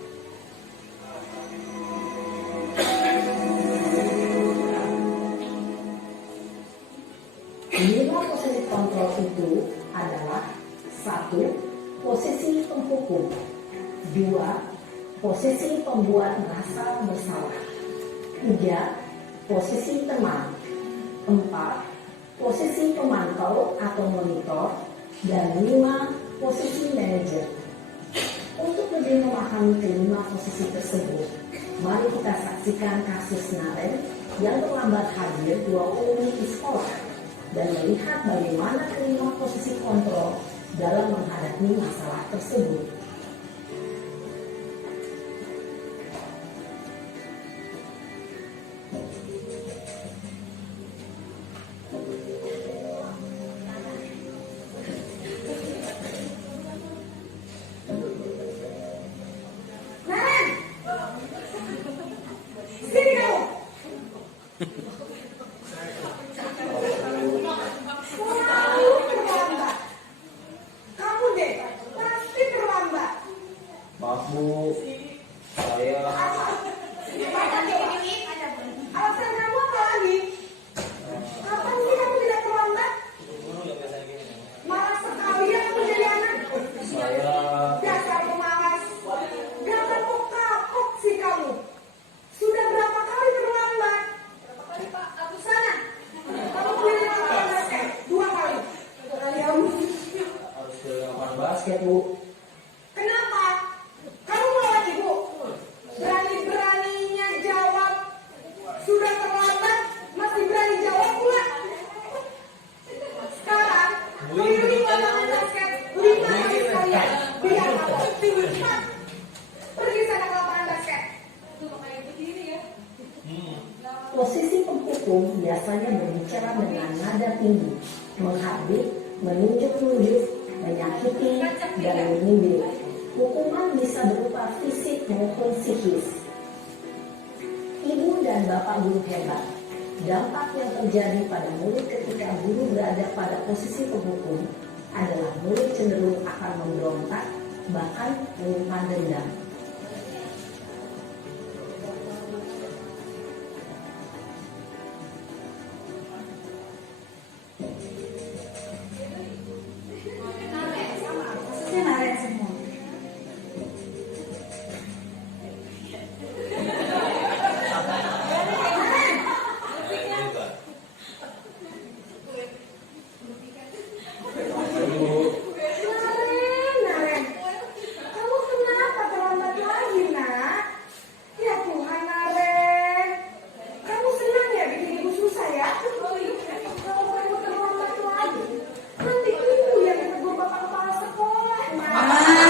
Lima posisi kontrol itu adalah 1. Posisi penghukum, 2. Posisi pembuat merasa bersalah, 3. Posisi teman, 4. Posisi pemantau atau monitor, dan 5. Posisi manajer. Untuk lebih memahami kelima posisi tersebut, mari kita saksikan kasus Naren yang terlambat hadir 20 menit di sekolah dan melihat bagaimana kelima posisi kontrol dalam menghadapi masalah tersebut. Naren, sini kamu. Selalu terlambat. Kamu deh, pasti terlambat. Maaf Bu, saya Alasan kamu apa lagi? Kapan sih kamu tidak terlambat? Malas sekali ya kamu jadi anak. saya Dasar pemalas. Gak kapok-kapok sih kamu. Sudah berapa kali terlambat? Berapa kali Pak? Aku sana. Kamu pilih lapangan basket 2 kali. 2 kali kamu. harus ke lapangan basket Bu. Kenapa? Kamu melawan ibu. Berani-beraninya jawab. Sudah terlambat, masih berani jawab pula. Sekarang, pilih lapangan basket 5 kali sekalian. Biar kamu cepat. Pergi sana ke lapangan basket. Posisi penghukum biasanya berbicara dengan nada tinggi, menghardik, menunjuk-nunjuk, menyakiti, dan menyindir. Hukuman bisa berupa fisik maupun psikis. Ibu dan Bapak guru hebat, dampak yang terjadi pada murid ketika guru berada pada posisi penghukum adalah murid cenderung akan memberontak, bahkan menyimpan dendam. Kasusnya Naren semua. Naren, kamu kenapa terlambat lagi, nak? Ya Tuhan, Naren. Kamu senang ya bikin ibu susah ya? Kalau kamu terlambat lagi, nanti ibu yang ditegur bapak kepala sekolah, nak.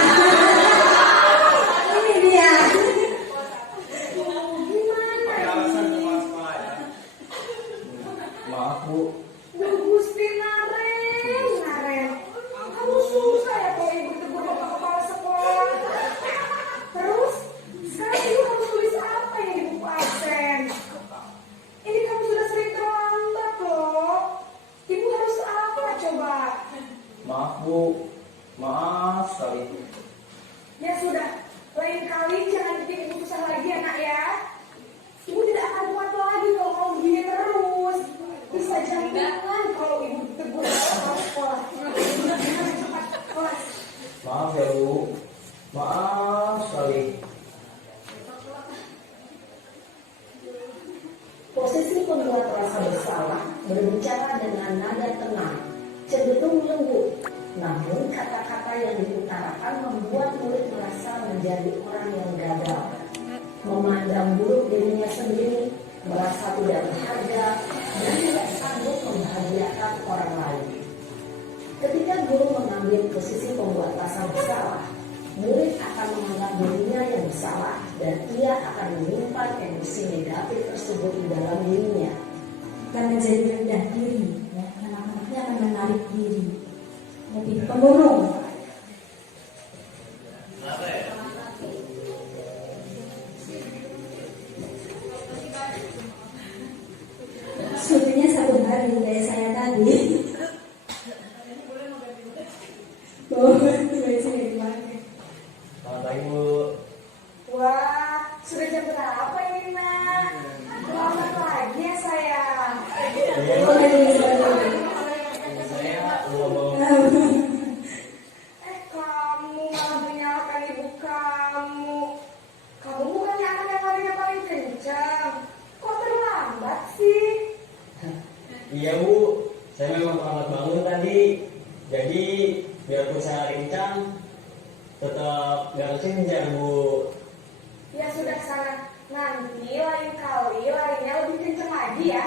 Maaf sekali. Ya sudah, lain kali jangan bikin ibu susah lagi ya nak ya. Ibu tidak akan kuat lagi kalau kamu begini terus. Bisa jangan kalau ibu ditegur harus sekolah. Cepat kelas. Maaf ya Bu. Maaf sekali. Posisi pembuat rasa bersalah berbicara dengan nada tenang, cenderung lembut. Namun kata-kata yang diutarakan membuat murid merasa menjadi orang yang gagal, memandang buruk dirinya sendiri, merasa tidak berharga, dan tidak sanggup membahagiakan orang lain. Ketika guru mengambil posisi pembuat rasa bersalah, murid akan menganggap dirinya yang bersalah dan ia akan menyimpan emosi negatif tersebut di dalam dirinya. Akan menjadi rendah diri, ya. Anak-anaknya akan menarik diri, lebih pemurung. Suhunya 1 hari kayak saya tadi. Oh, sini dipakai. Selamat pagi Bu. Wah, sudah jam berapa ini nak? Selamat pagi ya sayang. Oh, ini Saya lupa bangun. Kamu malah menyalahkan ibu kamu. Kamu bukannya anak yang larinya paling kencang. Kok terlambat sih? Iya Bu, saya memang terlambat bangun tadi. Jadi biarpun saya lari kencang, tetap gak kencang Bu. Ya sudah sana. Nanti lain kali larinya lebih kencang lagi ya.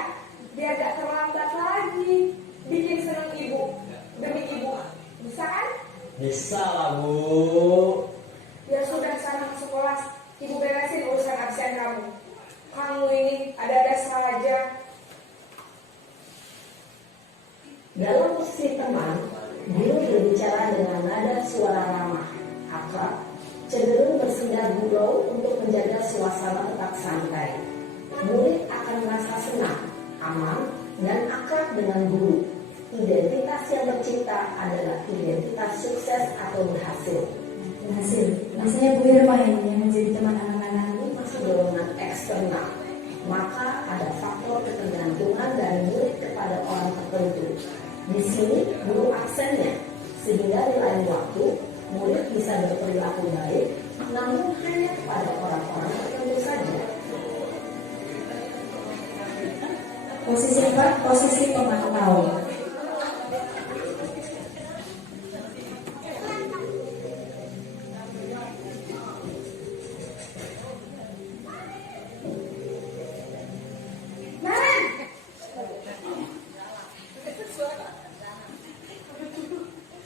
Biar gak terlambat lagi. Bikin seneng ibu. Demi ibu. Bisa kan? Bisa lah Bu. Ya sudah sana masuk kelas. Ibu beresin urusan absen kamu. Kamu ini ada-ada saja. Dalam posisi teman, guru berbicara dengan nada suara ramah, akrab, cenderung bersindar gurau untuk menjaga suasana tetap santai. Murid akan merasa senang, aman, dan akrab dengan guru. Identitas yang tercipta adalah identitas sukses atau berhasil. berhasil. Biasanya Bu Irma ini yang menjadi teman anak-anak. Ini masih dorongan eksternal, maka ada faktor ketergantungan dari murid kepada orang tertentu. Di sini guru aksennya, sehingga di lain waktu murid bisa berperilaku baik, namun hanya kepada orang-orang tertentu saja. Posisi 4, posisi pemantau.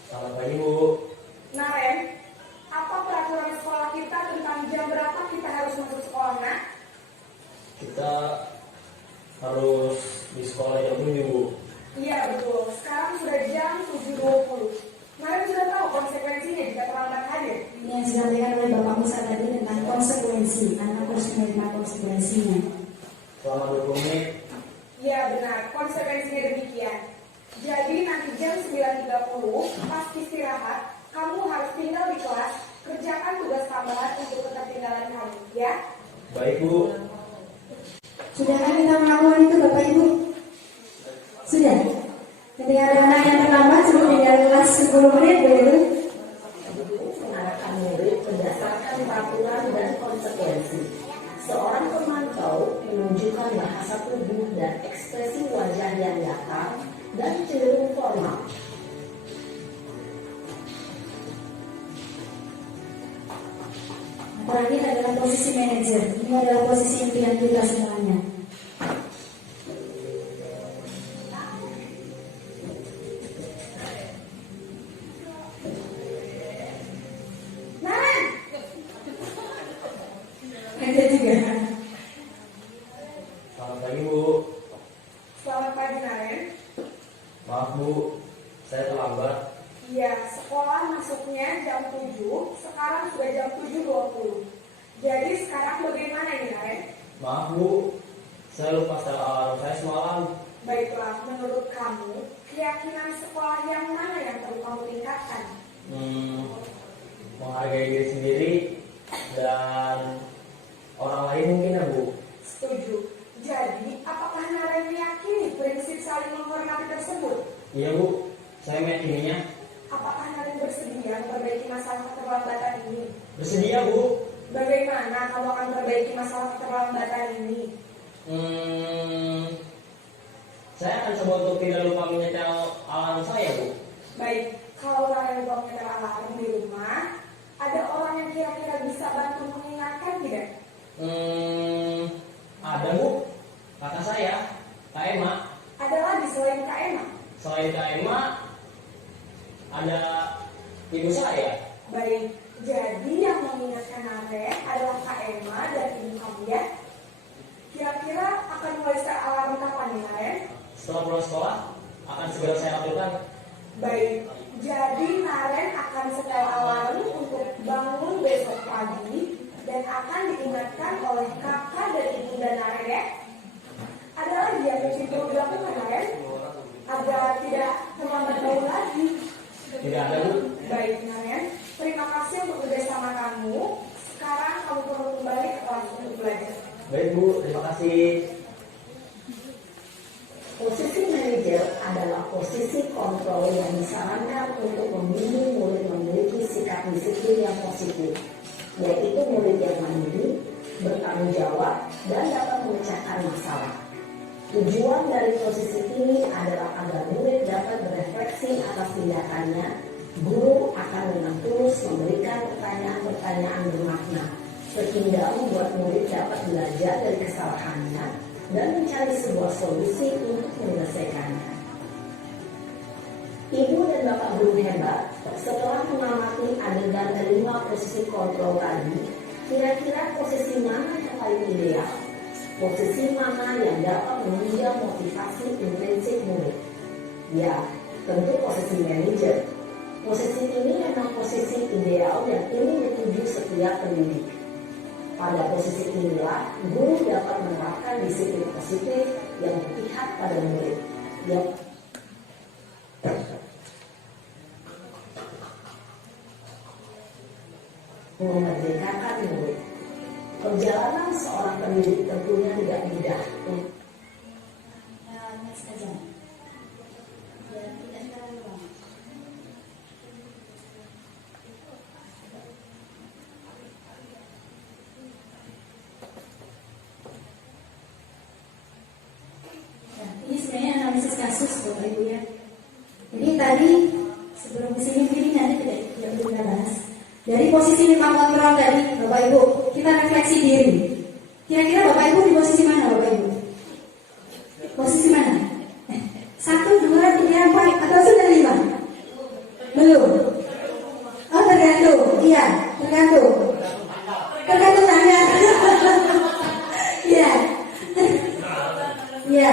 Selamat pagi Bu. Naren, apa peraturan sekolah kita tentang jam berapa kita harus masuk sekolah, nak? Kita harus di sekolah jam 7 Bu. Iya betul, sekarang sudah jam 7.20. Naren sudah tahu konsekuensinya jika terlambat hadir. Ini yang disampaikan oleh Bapak Musa tadi tentang konsekuensi. Anak harus menerima konsekuensinya. Selama 20 menit. Iya benar, konsekuensinya demikian. Jadi nanti jam 9.30 pas istirahat, kamu harus tinggal di kelas, kerjakan tugas tambahan untuk ketertinggalan kamu, ya? Baik Bu. Sudah kan minta pengakuan itu Bapak Ibu? Sudah? Ketika ada anak yang terlambat sebelum tinggal kelas 10 menit begitu? Mengarahkan murid berdasarkan peraturan dan konsekuensi. Seorang pemantau menunjukkan bahasa tubuh dan ekspresi wajah yang datar dan cenderung formal. Terakhir adalah posisi manajer. Ini adalah posisi impian kita semuanya. Naren, Ada juga. Selamat pagi Bu. selamat pagi Naren. Maaf Bu, saya terlambat. Iya, sekolah masuknya jam 7, sekarang sudah jam 7.20. Jadi sekarang bagaimana ini Naren? Maaf Bu, saya lupa setel alarm saya semalam. Baiklah, menurut kamu, keyakinan sekolah yang mana yang perlu kamu tingkatkan? menghargai diri sendiri dan orang lain mungkin ya Bu. Setuju. Jadi, apakah Naren meyakini prinsip saling menghormati tersebut? Iya Bu, saya meyakininya. Apakah Naren bersedia memperbaiki masalah keterlambatan ini? Bersedia Bu. Bagaimana kamu akan memperbaiki masalah keterlambatan ini? Saya akan coba untuk tidak lupa menyetel alarm saya Bu. Baik, kalau Naren lupa menyetel alarm di rumah, ada orang yang kira-kira bisa bantu mengingatkan tidak? Ada Bu, kakak saya, Kak Emma. Ada lagi selain Kak Emma? Selain Kak Emma, ada ibu saya. Baik, jadi yang mengingatkan Naren adalah Kak Emma dan ibu kamu ya. Kira-kira akan mulai set alarm kapan nih Naren? Setelah pulang sekolah, akan segera saya lakukan. Baik, jadi Naren akan setel alarm untuk bangun besok pagi dan akan diingatkan oleh kakak dan ibunda Naren ya. Ada lagi yang mesti perlu dilakukan Naren agar tidak terlambat jauh lagi. Tidak ada Bu. Baik Naren, terima kasih untuk kerjasama kamu. Sekarang kamu perlu kembali ke kelas untuk belajar. Baik Bu, terima kasih. Posisi manajer adalah posisi kontrol yang disarankan untuk membimbing murid memiliki sikap disiplin yang positif, yaitu murid yang mandiri, bertanggung jawab, dan dapat memecahkan masalah. Tujuan dari posisi ini adalah agar murid dapat berefleksi atas tindakannya. Guru akan dengan tulus memberikan pertanyaan-pertanyaan bermakna, sehingga membuat murid dapat belajar dari kesalahannya dan mencari sebuah solusi untuk menyelesaikannya. Ibu dan Bapak guru hebat, setelah mengamati adegan kelima posisi kontrol tadi, kira-kira posisi mana yang paling ideal? Posisi mana yang dapat menunjang motivasi intrinsik murid? Ya, tentu posisi manajer. Posisi ini memang posisi ideal yang ingin dituju setiap pendidik. Pada posisi inilah, guru dapat menerapkan disiplin positif yang berpihak pada murid. Yang memerdekakan murid. Perjalanan seorang pendidik tentunya tidak mudah. Next aja. Ya, tidak terlalu lama. Nah, ini sebenarnya analisis kasus Bapak Ibu ya. Jadi tadi sebelum kesini ini nanti tidak perlu kita bahas. Dari posisi 5 kontrol tadi Bapak Ibu, kita refleksi diri. Kira-kira Bapak Ibu di posisi mana Bapak Ibu? Posisi mana? 1, 2, 3, 4 atau sudah 5? Belum. Oh tergantung, iya tergantung. Tergantung tangan. Iya. Iya.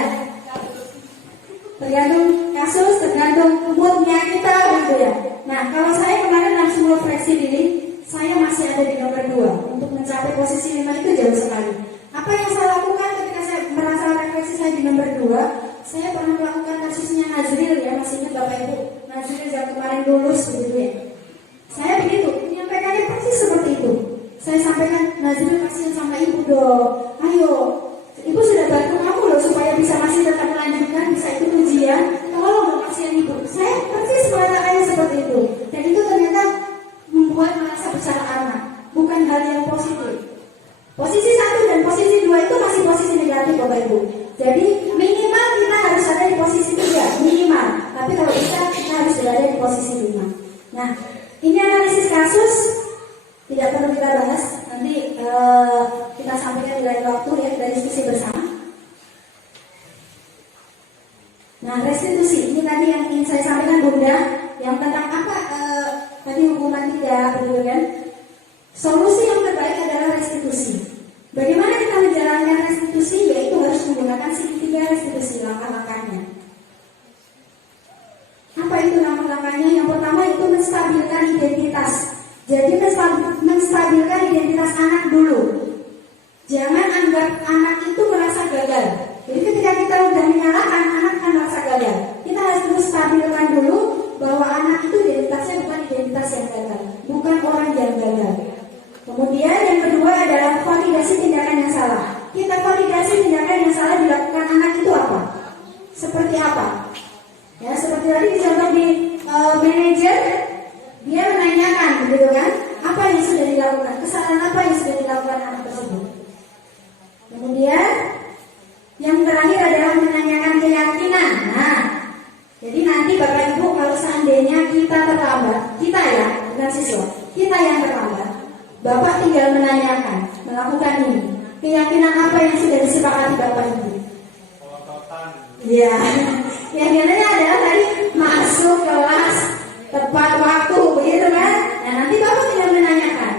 Tergantung kasus, tergantung moodnya kita gitu ya. Nah kalau saya kemarin langsung refleksi diri, saya masih ada di nomor 2. Untuk mencapai posisi 5 itu jauh sekali. Apa yang saya lakukan ketika saya merasa refleksi saya di nomor 2? Saya pernah melakukan kasusnya Nazril ya, masih ingat Bapak Ibu. Nazril yang kemarin lulus begitu ya. Saya begitu, menyampaikannya persis seperti itu. Saya sampaikan, Nazril kasihan sama ibu dong. Ayo, ibu sudah bantu kamu loh supaya bisa masih tetap melanjutkan, bisa ikut ujian. Tolong dong kasihan ibu. Saya persis mengatakannya seperti itu. Dan itu ternyata membuat merasa bersalah anak. Bukan hal yang positif. Posisi 1 dan posisi 2 itu masih posisi negatif Bapak Ibu. Jadi minimal kita harus ada di posisi 3, minimal. Tapi kalau bisa kita harus berada di posisi 5. Nah, ini analisis kasus tidak perlu kita bahas. Nanti kita sampaikan di lain waktu ya, kita diskusi bersama. Nah, restitusi ini tadi yang ingin saya sampaikan Bunda, yang tentang apa tadi hukuman 3 begitu kan? Solusi yang terbaik adalah restitusi. Bagaimana kita menjalankan restitusi? Yaitu harus menggunakan segitiga restitusi, langkah-langkahnya. Apa itu langkah-langkahnya? Yang pertama itu menstabilkan identitas. Jadi menstabilkan identitas anak dulu. Jangan anggap anak itu merasa gagal. Jadi ketika kita sudah menyalahkan, anak akan merasa gagal. Kita harus terus stabilkan dulu bahwa anak itu identitasnya bukan identitas yang gagal, bukan orang yang gagal. Kemudian yang kedua adalah validasi tindakan yang salah. Kita validasi tindakan yang salah dilakukan anak itu apa? Seperti apa? Ya, seperti tadi dicontoh di manajer, dia menanyakan, gitu kan? Apa yang sudah dilakukan? Kesalahan apa yang sudah dilakukan anak tersebut? Kemudian yang terakhir adalah menanyakan keyakinan. Nah, jadi nanti Bapak Ibu kalau seandainya kita terlambat, kita ya, bukan siswa, kita yang terlambat, Bapak tinggal menanyakan, melakukan ini. Keyakinan apa yang sudah disepakati Bapak Ibu? Iya, keyakinannya adalah tadi masuk kelas tepat waktu, begitu kan? Nah, nanti Bapak tinggal menanyakan,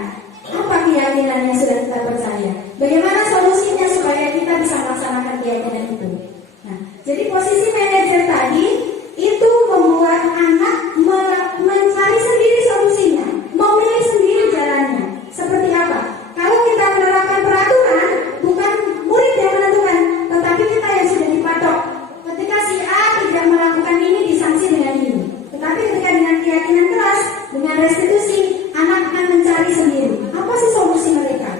apa keyakinan yang sudah kita percaya? Bagaimana solusinya supaya kita bisa melaksanakan keyakinan itu? Nah, jadi posisi manajer tadi itu membuat anak mencari sendiri solusinya, memilih sendiri jalannya. Seperti apa? Kalau kita menerapkan peraturan, bukan murid yang menentukan, tetapi kita yang sudah dipatok. Ketika si A tidak melakukan ini, disanksi dengan ini. Tetapi ketika dengan keyakinan keras, dengan restitusi, anak akan mencari sendiri. Apa sih solusi mereka?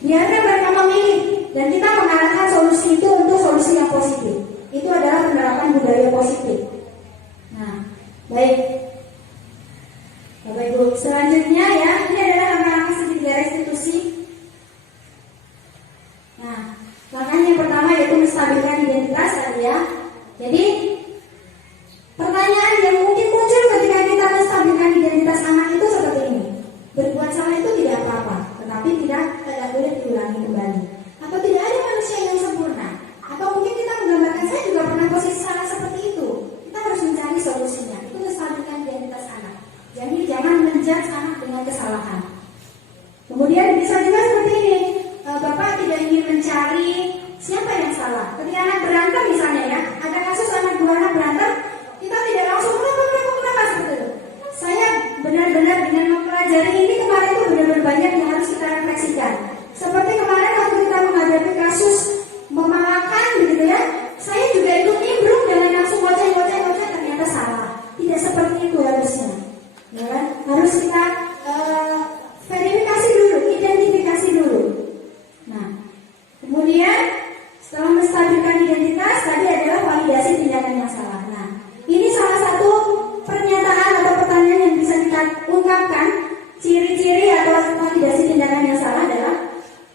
Biarkan mereka memilih, dan kita mengarahkan solusi itu untuk solusi yang positif. Itu adalah penerapan budaya positif. Nah, baik. Bapak Ibu, selanjutnya ya, ini adalah langkah-langkah segitiga restitusi. Nah, langkah yang pertama yaitu menstabilkan identitas tadi ya. Jadi, pertanyaan yang mungkin muncul ketika kita menstabilkan identitas anak itu seperti ini. Berbuat salah itu tidak apa-apa, tetapi tidak boleh diulangi kembali. Atau tidak ada manusia yang sempurna. Atau mungkin kita menggambarkan, saya juga pernah posisi salah seperti itu. Kita harus mencari solusinya. Itu menstabilkan identitas anak. Jadi jangan menjudge anak dengan kesalahan. Kemudian bisa juga seperti ini. Bapak tidak ingin mencari siapa yang salah. Ketika anak berantem misalnya ya, ada kasus anak dua anak berantem, kita tidak langsung kenapa seperti itu. Saya benar-benar dengan mempelajari ini kemarin itu benar-benar banyak yang harus kita refleksikan. Seperti kemarin waktu kita menghadapi kasus memakan begitu ya, saya juga ikut nimbrung dengan langsung ngoceh ternyata salah. Tidak seperti itu harusnya. Ya kan? Harus kita verifikasi dulu, identifikasi dulu. Nah, kemudian setelah menstabilkan identitas, tadi adalah validasi tindakan yang salah. Nah, ini salah satu pernyataan atau pertanyaan yang bisa kita ungkapkan. Ciri-ciri atau validasi tindakan yang salah adalah,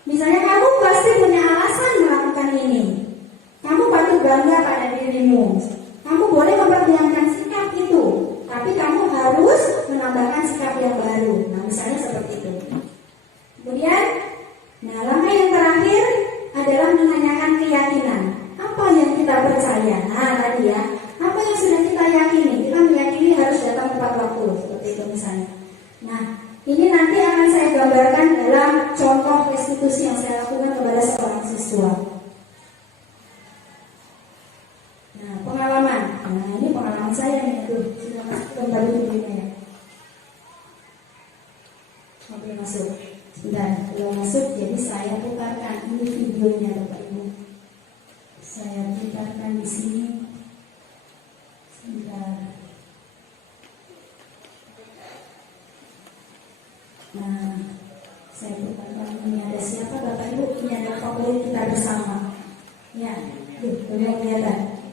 misalnya kamu pasti punya alasan melakukan ini. Kamu patut bangga pada dirimu. Kamu boleh memperjuangkan sikap itu, tapi kamu harus menambahkan sikap yang baru. Nah, misalnya seperti itu. Kemudian, langkah yang terakhir adalah menanyakan keyakinan. Apa yang kita percaya? Nah, tadi ya, apa yang sudah kita yakini? Kita meyakini harus datang tepat waktu, seperti itu misalnya. Nah, ini nanti akan saya gambarkan dalam contoh restitusi yang saya lakukan kepada seorang siswa. Nah, pengalaman. Nah, ini pengalaman saya nih, sudah masuk kembali videonya ya. Oke, masuk. Sebentar, belum masuk, jadi saya putarkan ini videonya Bapak Ibu. Saya putarkan di sini. Sebentar. Nah, saya putarkan ini ada siapa Bapak Ibu? Ini ada favorit kita bersama. Ya, belum kelihatan.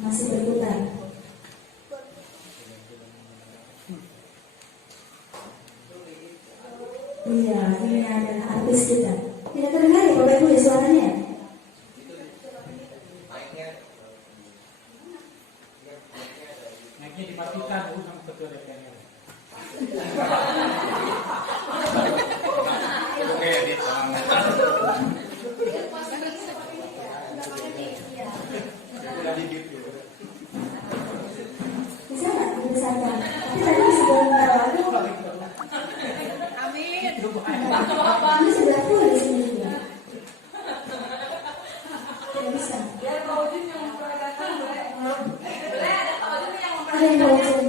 Masih berputar. Iya, ini adalah artis kita. Tidak terdengar ya Bapak Ibu ya suaranya? Naiknya dimatikan Bu sama ketua DPR. Oke, edit Bisa nggak dibesarkan? Tapi tadi sebentar lagi. Ini sudah full di sini ya. Tidak bisa. Ada yang mau izin?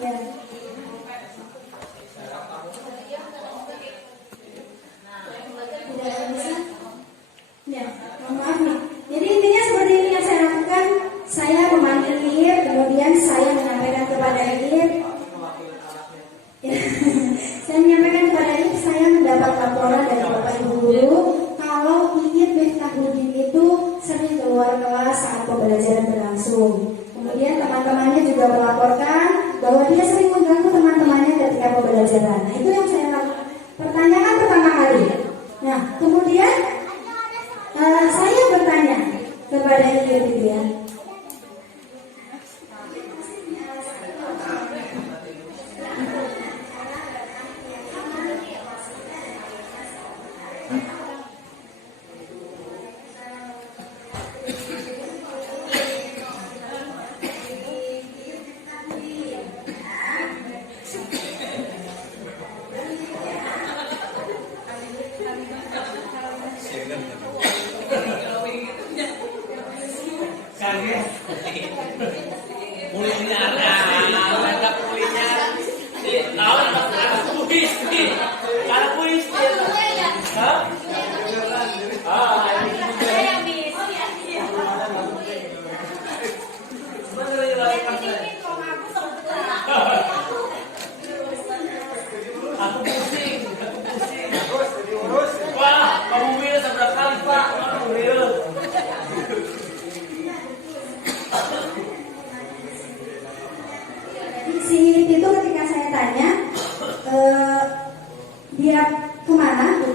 Ya. Tidak bisa. Ya, mohon maaf nih. Jadi intinya seperti ini yang saya lakukan. Saya memanggil IIR, kemudian saya menyampaikan kepada IIR. Saya menyampaikan kepada IIR, saya mendapat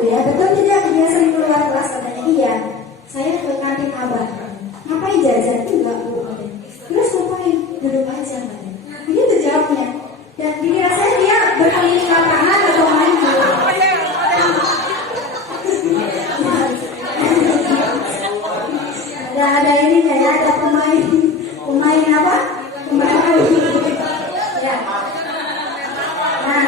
ya. Betul tidak dia sering keluar kelas? Katanya iya. Saya ke kantin Abah. Ngapain jajan? Enggak Bu. Terus ngapain? Duduk aja katanya. Begitu jawabnya. Dan dikira saya dia berkeliling lapangan atau main gitu. Ada ininya ya, ada pemain apa? Pemain ya. Nah,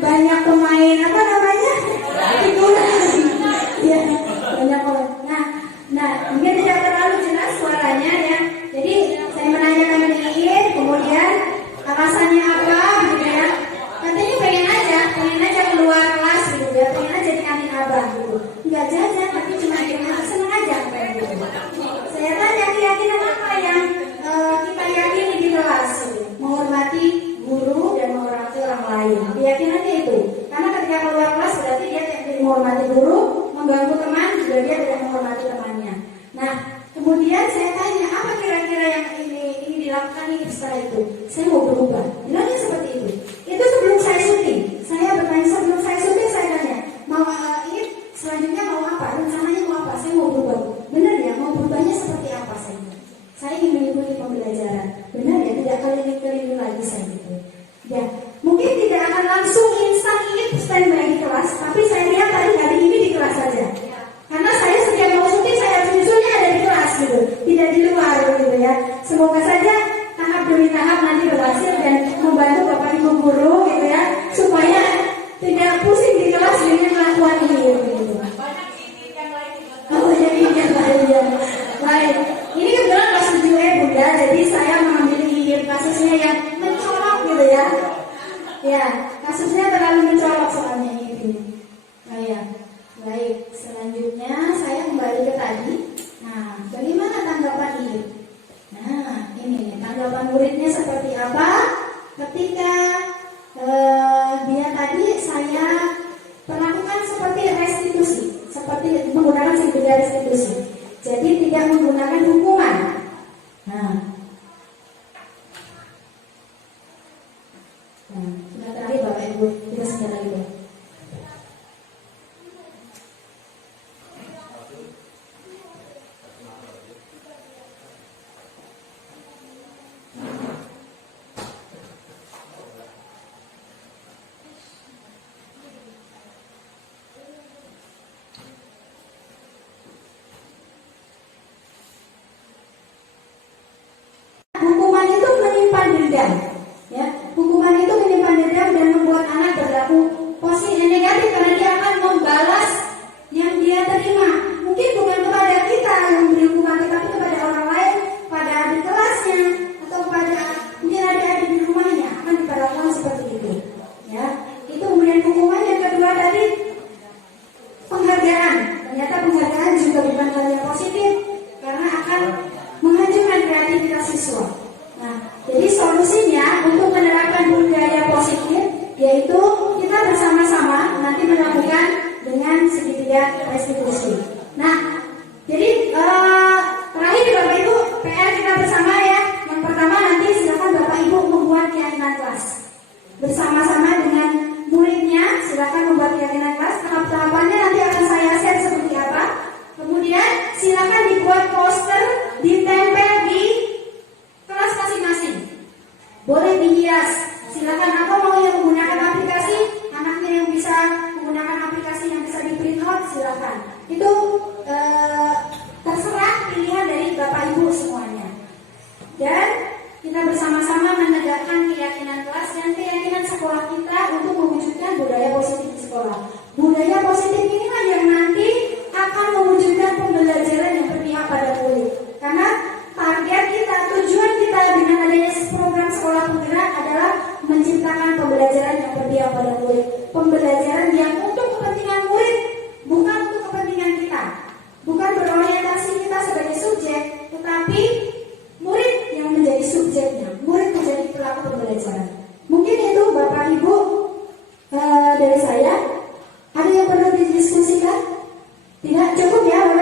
banyak pemain apa namanya? Figuran. Ya, banyak pemain. Nah, mungkin tidak terlalu jelas suaranya ya. Jadi saya menanyakan Iin, kemudian alasannya apa gitu ya. Katanya pengen aja keluar kelas gitu ya, pengen aja di kantin Abah gitu. Enggak jajan, tapi cuma seneng aja kayak gitu. Saya tanya keyakinan apa yang kita yakini di kelas gitu. Menghormati guru dan menghormati orang lain. Keyakinannya itu. Karena ketika keluar kelas berarti dia tidak menghormati guru, mengganggu teman juga dia tidak menghormati temannya. Nah, kemudian saya tanya apa kira-kira yang ini dilakukan ini setelah itu. Saya mau berubah. Bilangnya seperti itu. Itu sebelum saya syuting. Saya bertanya sebelum saya syuting saya tanya mau ini selanjutnya mau apa? Rencananya mau apa? Saya mau berubah. Benar ya? Mau berubahnya seperti apa saya? Saya ingin mengikuti pembelajaran. Benar ya? Tidak keliling-keliling lagi saya gitu. Ya, mungkin tidak akan langsung instan ini standby di kelas, tapi saya lihat hari ini di kelas saja. Karena saya setiap mau syuting saya harus nyusulnya ada di kelas gitu, tidak di luar gitu ya. Semoga saja tahap demi tahap nanti berhasil dan membantu Bapak Ibu guru gitu ya, supaya tidak pusing di kelas dengan kelakuan ini gitu. Oh jadi yang lain ya. Baik, ini kebetulan kelas 7E Bunda, jadi saya mengambil kasusnya yang mencolok gitu ya. Ya, kasusnya terlalu mencolok soalnya ini. Nah ya, baik. Selanjutnya saya kembali ke tadi. Nah, bagaimana tanggapan ini? Nah, ini nih, tanggapan muridnya seperti apa? Ketika dia tadi saya perlakukan seperti restitusi, seperti menggunakan segala restitusi. Jadi tidak menggunakan hukuman. Nah, sudah terakhir Bapak Ibu, kita sebentar lagi. Hukuman itu menyimpan dendam, ya. Hukuman itu menyimpan dendam dan membuat anak berlaku positif negatif karena dia akan membalas yang dia terima. Mungkin bukan kepada kita yang memberi hukuman, tapi kepada orang lain, pada adik kelasnya atau pada mungkin adik-adik di rumahnya akan diperlakukan seperti itu. Ya, itu kemudian hukuman yang kedua tadi penghargaan. Ternyata penghargaan juga bukan hal yang positif karena akan menghancurkan kreativitas siswa. Nah, jadi solusinya untuk menerapkan budaya positif yaitu kita bersama-sama nanti melakukan dengan segitiga restitusi. Nah, jadi terakhir Bapak Ibu PR kita bersama ya. Yang pertama nanti silakan Bapak Ibu membuat keyakinan kelas bersama-sama dengan muridnya. Silakan membuat keyakinan kelas. Tahap-tahapannya nanti akan saya share seperti apa. Kemudian silakan dibuat poster, ditempel di kelas masing-masing. Boleh dihias. Silakan apa mau yang menggunakan aplikasi, anaknya yang bisa menggunakan aplikasi yang bisa di print out silakan. Itu terserah pilihan dari Bapak Ibu semuanya. Dan kita bersama-sama menegakkan keyakinan kelas dan keyakinan sekolah kita untuk mewujudkan budaya positif di sekolah. Budaya positif inilah yang nanti akan mewujudkan pembelajaran yang berpihak pada murid. Karena target kita, tujuan kita dengan adanya program sekolah penggerak adalah menciptakan pembelajaran yang berpihak pada murid. Pembelajaran yang untuk kepentingan murid, bukan untuk kepentingan kita. Bukan berorientasi kita sebagai subjek, tetapi murid yang menjadi subjeknya. Murid menjadi pelaku pembelajaran. Mungkin itu Bapak Ibu dari saya. Ada yang perlu didiskusikan? Tidak cukup ya